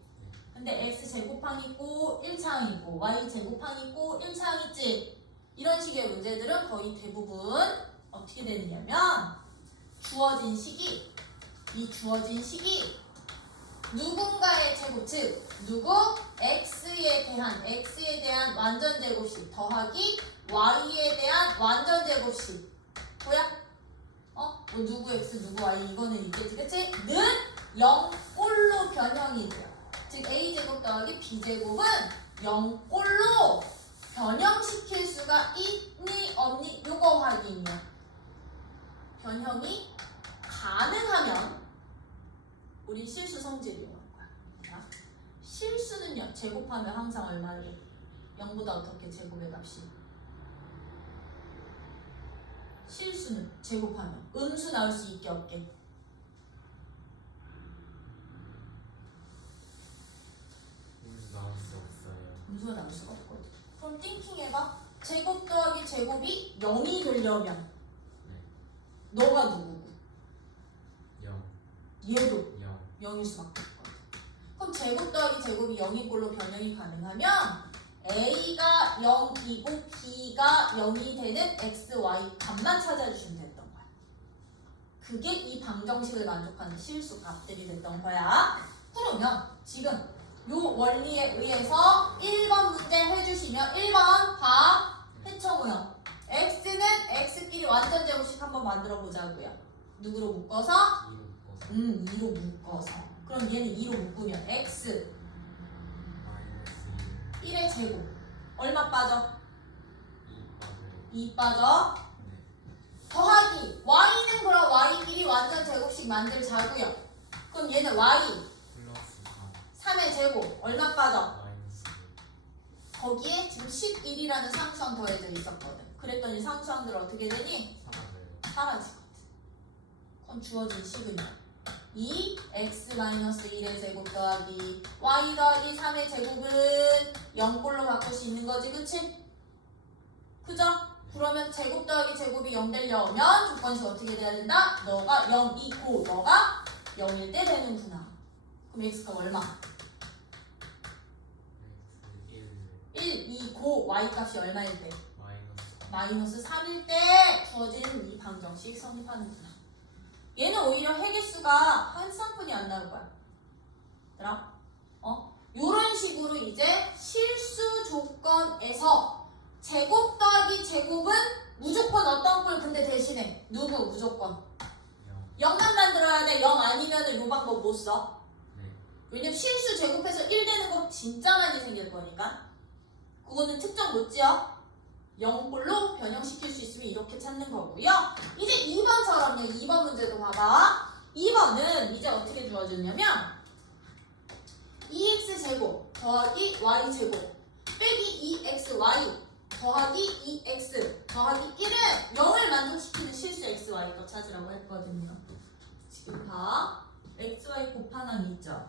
근데 x 제곱항 있고 1차항 있고 y 제곱항 있고 1차항 있지? 이런 식의 문제들은 거의 대부분 어떻게 되느냐면 주어진 식이 이 주어진 식이 누군가의 제곱, 즉 누구? x에 대한 완전 제곱식 더하기 y에 대한 완전 제곱식 뭐야? 뭐 누구 x 누구 y 이거는 있겠지, 그치? 는 0꼴로 변형이 돼요. 즉 a제곱 더하기 b제곱은 0꼴로 변형시킬 수가 있니 없니? 요거 확인이요. 변형이 가능하면 우리 실수 성질 이용할 거야. 자, 실수는요, 제곱하면 항상 얼마를? 0보다 어떻게 제곱의 값이? 실수는 제곱하면 음수 나올 수 있게 없게? 음수 나올 수 없어요. 음수가 나올 수가 없거든. 그럼 띵킹해봐. 제곱 더하기 제곱이 0이 되려면 네. 너가 누구고? 0. 얘도 0. 0일 수밖에 없거든. 그럼 제곱 더하기 제곱이 0인 꼴로 변형이 가능하면 a가 0이고 b가 0이 되는 x, y 값만 찾아주시면 됐던 거야. 그게 이 방정식을 만족하는 실수 값들이 됐던 거야. 그러면 지금 요 원리에 의해서 1번 문제 해주시면 1번 봐. 해쳐 모형. x는 x끼리 완전 제곱식 한번 만들어 보자고요. 누구로 묶어서? 2로 묶어서 2로 묶어서. 그럼 얘는 2로 묶으면 x 마이너스 1의 제곱 얼마 빠져? 2 빠져요. 2 빠져. 네. 더하기 y는 그럼 y끼리 완전 제곱식 만들자고요. 그럼 얘는 y 플러스 3의 제곱 얼마 빠져? 마이너스 거기에 지금 11이라는 상수항 더해져 있었거든. 그랬더니 상수항들 어떻게 되니? 1 사라져요. 사라지거든. 그럼 주어진 식은요. 2x-1의 제곱 더하기 y 더하기 3의 제곱은 0꼴로 바꿀 수 있는 거지, 그치? 그죠? 그러면 제곱 더하기 제곱이 0 되려면 조건식 어떻게 돼야 된다? 너가 0이고 너가 0일 때 되는구나. 그럼 x가 얼마? x 1 1, 2고 y 값이 얼마일 때? 마이너스 마이너스 3일 때 주어지는 이 방정식 성립하는구나. 얘는 오히려 해계수가 한 쌍뿐이 안 나올 거야. 얘들아, 요런 식으로 이제 실수 조건에서 제곱 더하기 제곱은 무조건 어떤 꼴? 근데 대신에 누구 무조건 0. 0만 만들어야 돼. 0 아니면은 요 방법 못 써. 네. 왜냐면 실수 제곱해서 1 되는 거 진짜 많이 생길 거니까. 그거는 특정 못 지어. 0꼴로 변형시킬 수 있으면 이렇게 찾는 거고요. 이제 2번처럼요. 2번 문제도 봐봐. 2번은 이제 어떻게 주어졌냐면 2x제곱 더하기 y제곱 빼기 2xy 더하기 2x 더하기 1은 0을 만족시키는 실수 xy 거 찾으라고 했거든요. 지금 봐. xy 곱하기 있죠.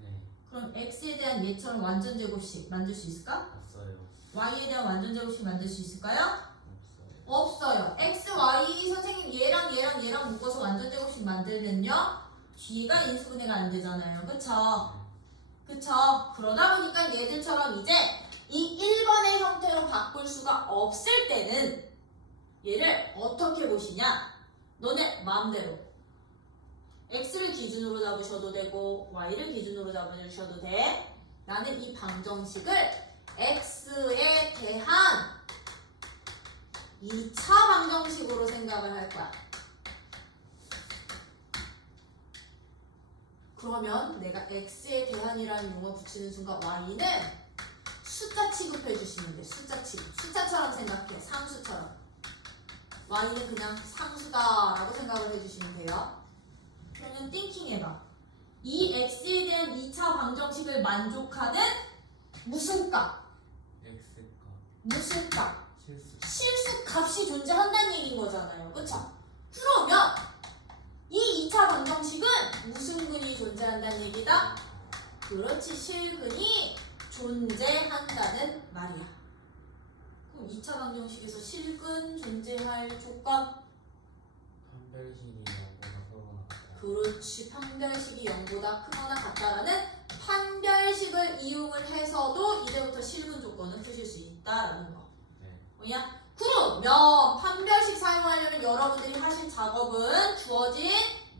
네. 그럼 x에 대한 얘처럼 완전 제곱식 만들 수 있을까? 없어요. y에 대한 완전 제곱식 만들 수 있을까요? 없어요. 없어요. x, y 선생님 얘랑 묶어서 완전 제곱식 만들면요 뒤가 인수분해가 안 되잖아요. 그쵸? 그쵸? 그러다 보니까 얘들처럼 이제 이 1번의 형태로 바꿀 수가 없을 때는 얘를 어떻게 보시냐? 너네 마음대로 x를 기준으로 잡으셔도 되고 y를 기준으로 잡으셔도 돼. 나는 이 방정식을 x에 대한 2차 방정식으로 생각을 할 거야. 그러면 내가 x에 대한이라는 용어 붙이는 순간 y는 숫자 취급해 주시면 돼. 숫자 취급. 숫자처럼 생각해. 상수처럼. y는 그냥 상수다라고 생각을 해주시면 돼요. 그러면 띵킹 해봐. 이 x에 대한 2차 방정식을 만족하는 무슨 값? X가 무슨 값? 실수. 실수 값이 존재한다는 얘기인 거잖아요. 그쵸? 그러면 이 2차 방정식은 무슨 근이 존재한다는 얘기다? 그렇지, 실근이 존재한다는 말이야. 그럼 2차 방정식에서 실근 존재할 조건? 판별식이 0보다 크거나 같다. 그렇지, 판별식이 0보다 크거나 같다라는 판별식을 이용을 해서도 이제부터 실근 조건을 푸실 수 있다라는 거. 네. 뭐냐? 그러면 판별식 사용하려면 여러분들이 하실 작업은 주어진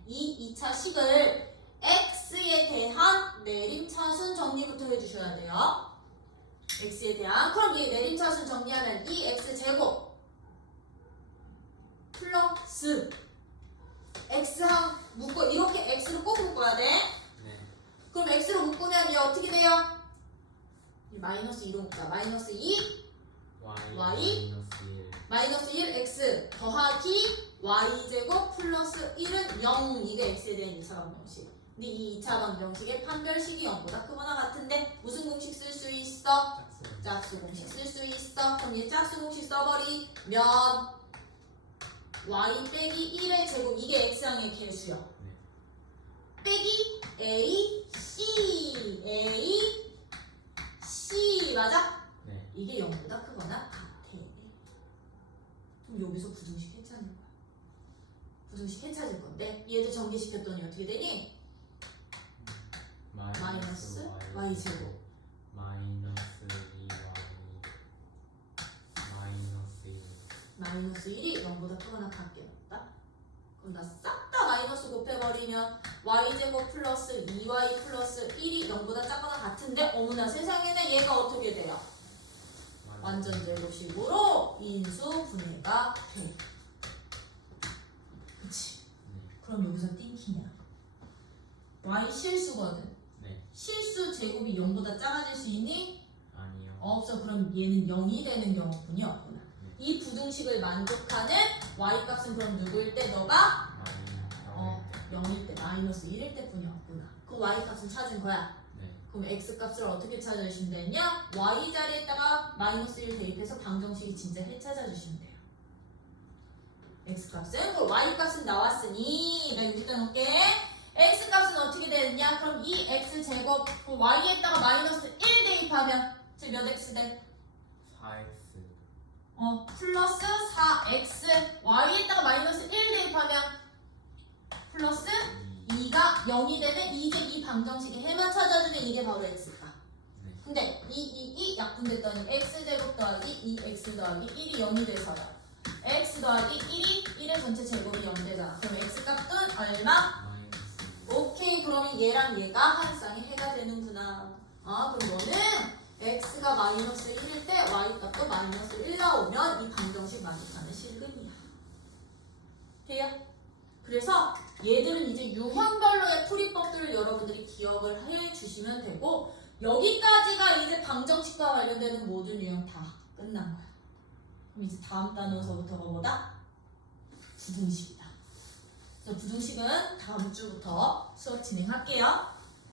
이 2차 식을 x에 대한 내림차순 정리부터 해주셔야 돼요. x에 대한. 그럼 이 내림차순 정리하면 2x제곱 플러스 x항 묶어. 이렇게 x로 꼭 묶어야 돼. 네. 그럼 x로 묶으면 얘 어떻게 돼요? 마이너스 2로 묶자. 마이너스 2 Y Y? 마이너스 1 x 더하기 y제곱 플러스 1은 0. 이게 x에 대한 2차 방정식. 근데 이 2차 방정식의 판별식이 0보다 크거나 같은데 무슨 공식 쓸 수 있어? 짝수. 짝수 공식 쓸 수 있어. 그럼 이 짝수 공식 써버리면 y 빼기 1의 제곱, 이게 x항의 개수야. 네. 빼기 a c 맞아? 네. 이게 0보다 크거나 같아. 그럼 여기서 부등식 해체하는 거야. 부등식 해체질 건데 얘들 전개시켰더니 어떻게 되니? 마이너스 y 제곱 마이너스 2y 마이너스 1. 마이너스 1이 0보다 크거나 같게 났다. 그럼 나 싹 다 마이너스 곱해버리면 y제곱 플러스 2y 플러스 1이 0보다 작거나 같은데 어머나 세상에는 얘가 어떻게 돼요? 완전 제곱식으로 인수 분해가 돼. 그치? 네. 그럼 여기서 띵킹이야. y 실수거든. 네. 실수 제곱이 0보다 작아질 수 있니? 아니요. 없어. 그럼 얘는 0이 되는 경우뿐이 없구나. 이 부등식을 만족하는 y 값은 그럼 누구일 때? 너가 마이너스 0일 때, 마이너스 1일 때뿐이 없구나. 그 y 값은 찾은 거야. 네. 그럼 x 값을 어떻게 찾아주시면 되냐? y 자리에다가 마이너스 1 대입해서 방정식이 진짜 해찾아주시면 돼요. x 값은 그 y 값은 나왔으니 나 여기다 놓을게. x 값은 어떻게 되느냐? 그럼 이 x 제곱 그 y에다가 마이너스 1 대입하면 지금 몇 x 돼? 4x 플러스 4x y에다가 마이너스 1 대입하면 플러스 2가 0이 되면 이제 이 방정식의 해만 찾아주면 이게 바로 x다. 네. 근데 이 약분됐더니 x제곱 더하기 2x 더하기 1이 0이 돼서요. x 더하기 1이 1의 전체 제곱이 0 되잖아. 그럼 x 값은 얼마? 마이너스 오케이. 그러면 얘랑 얘가 한 쌍이 해가 되는구나. 그럼 너는 x가 마이너스 1일 때 y 값도 마이너스 1 나오면 이 방정식 만족하는 실근이야. 돼요? 그래서 얘들은 이제 유형별로의 풀이법들을 여러분들이 기억을 해주시면 되고 여기까지가 이제 방정식과 관련되는 모든 유형 다 끝난 거야. 그럼 이제 다음 단어서부터가 뭐다? 부등식이다. 그래서 부등식은 다음 주부터 수업 진행할게요.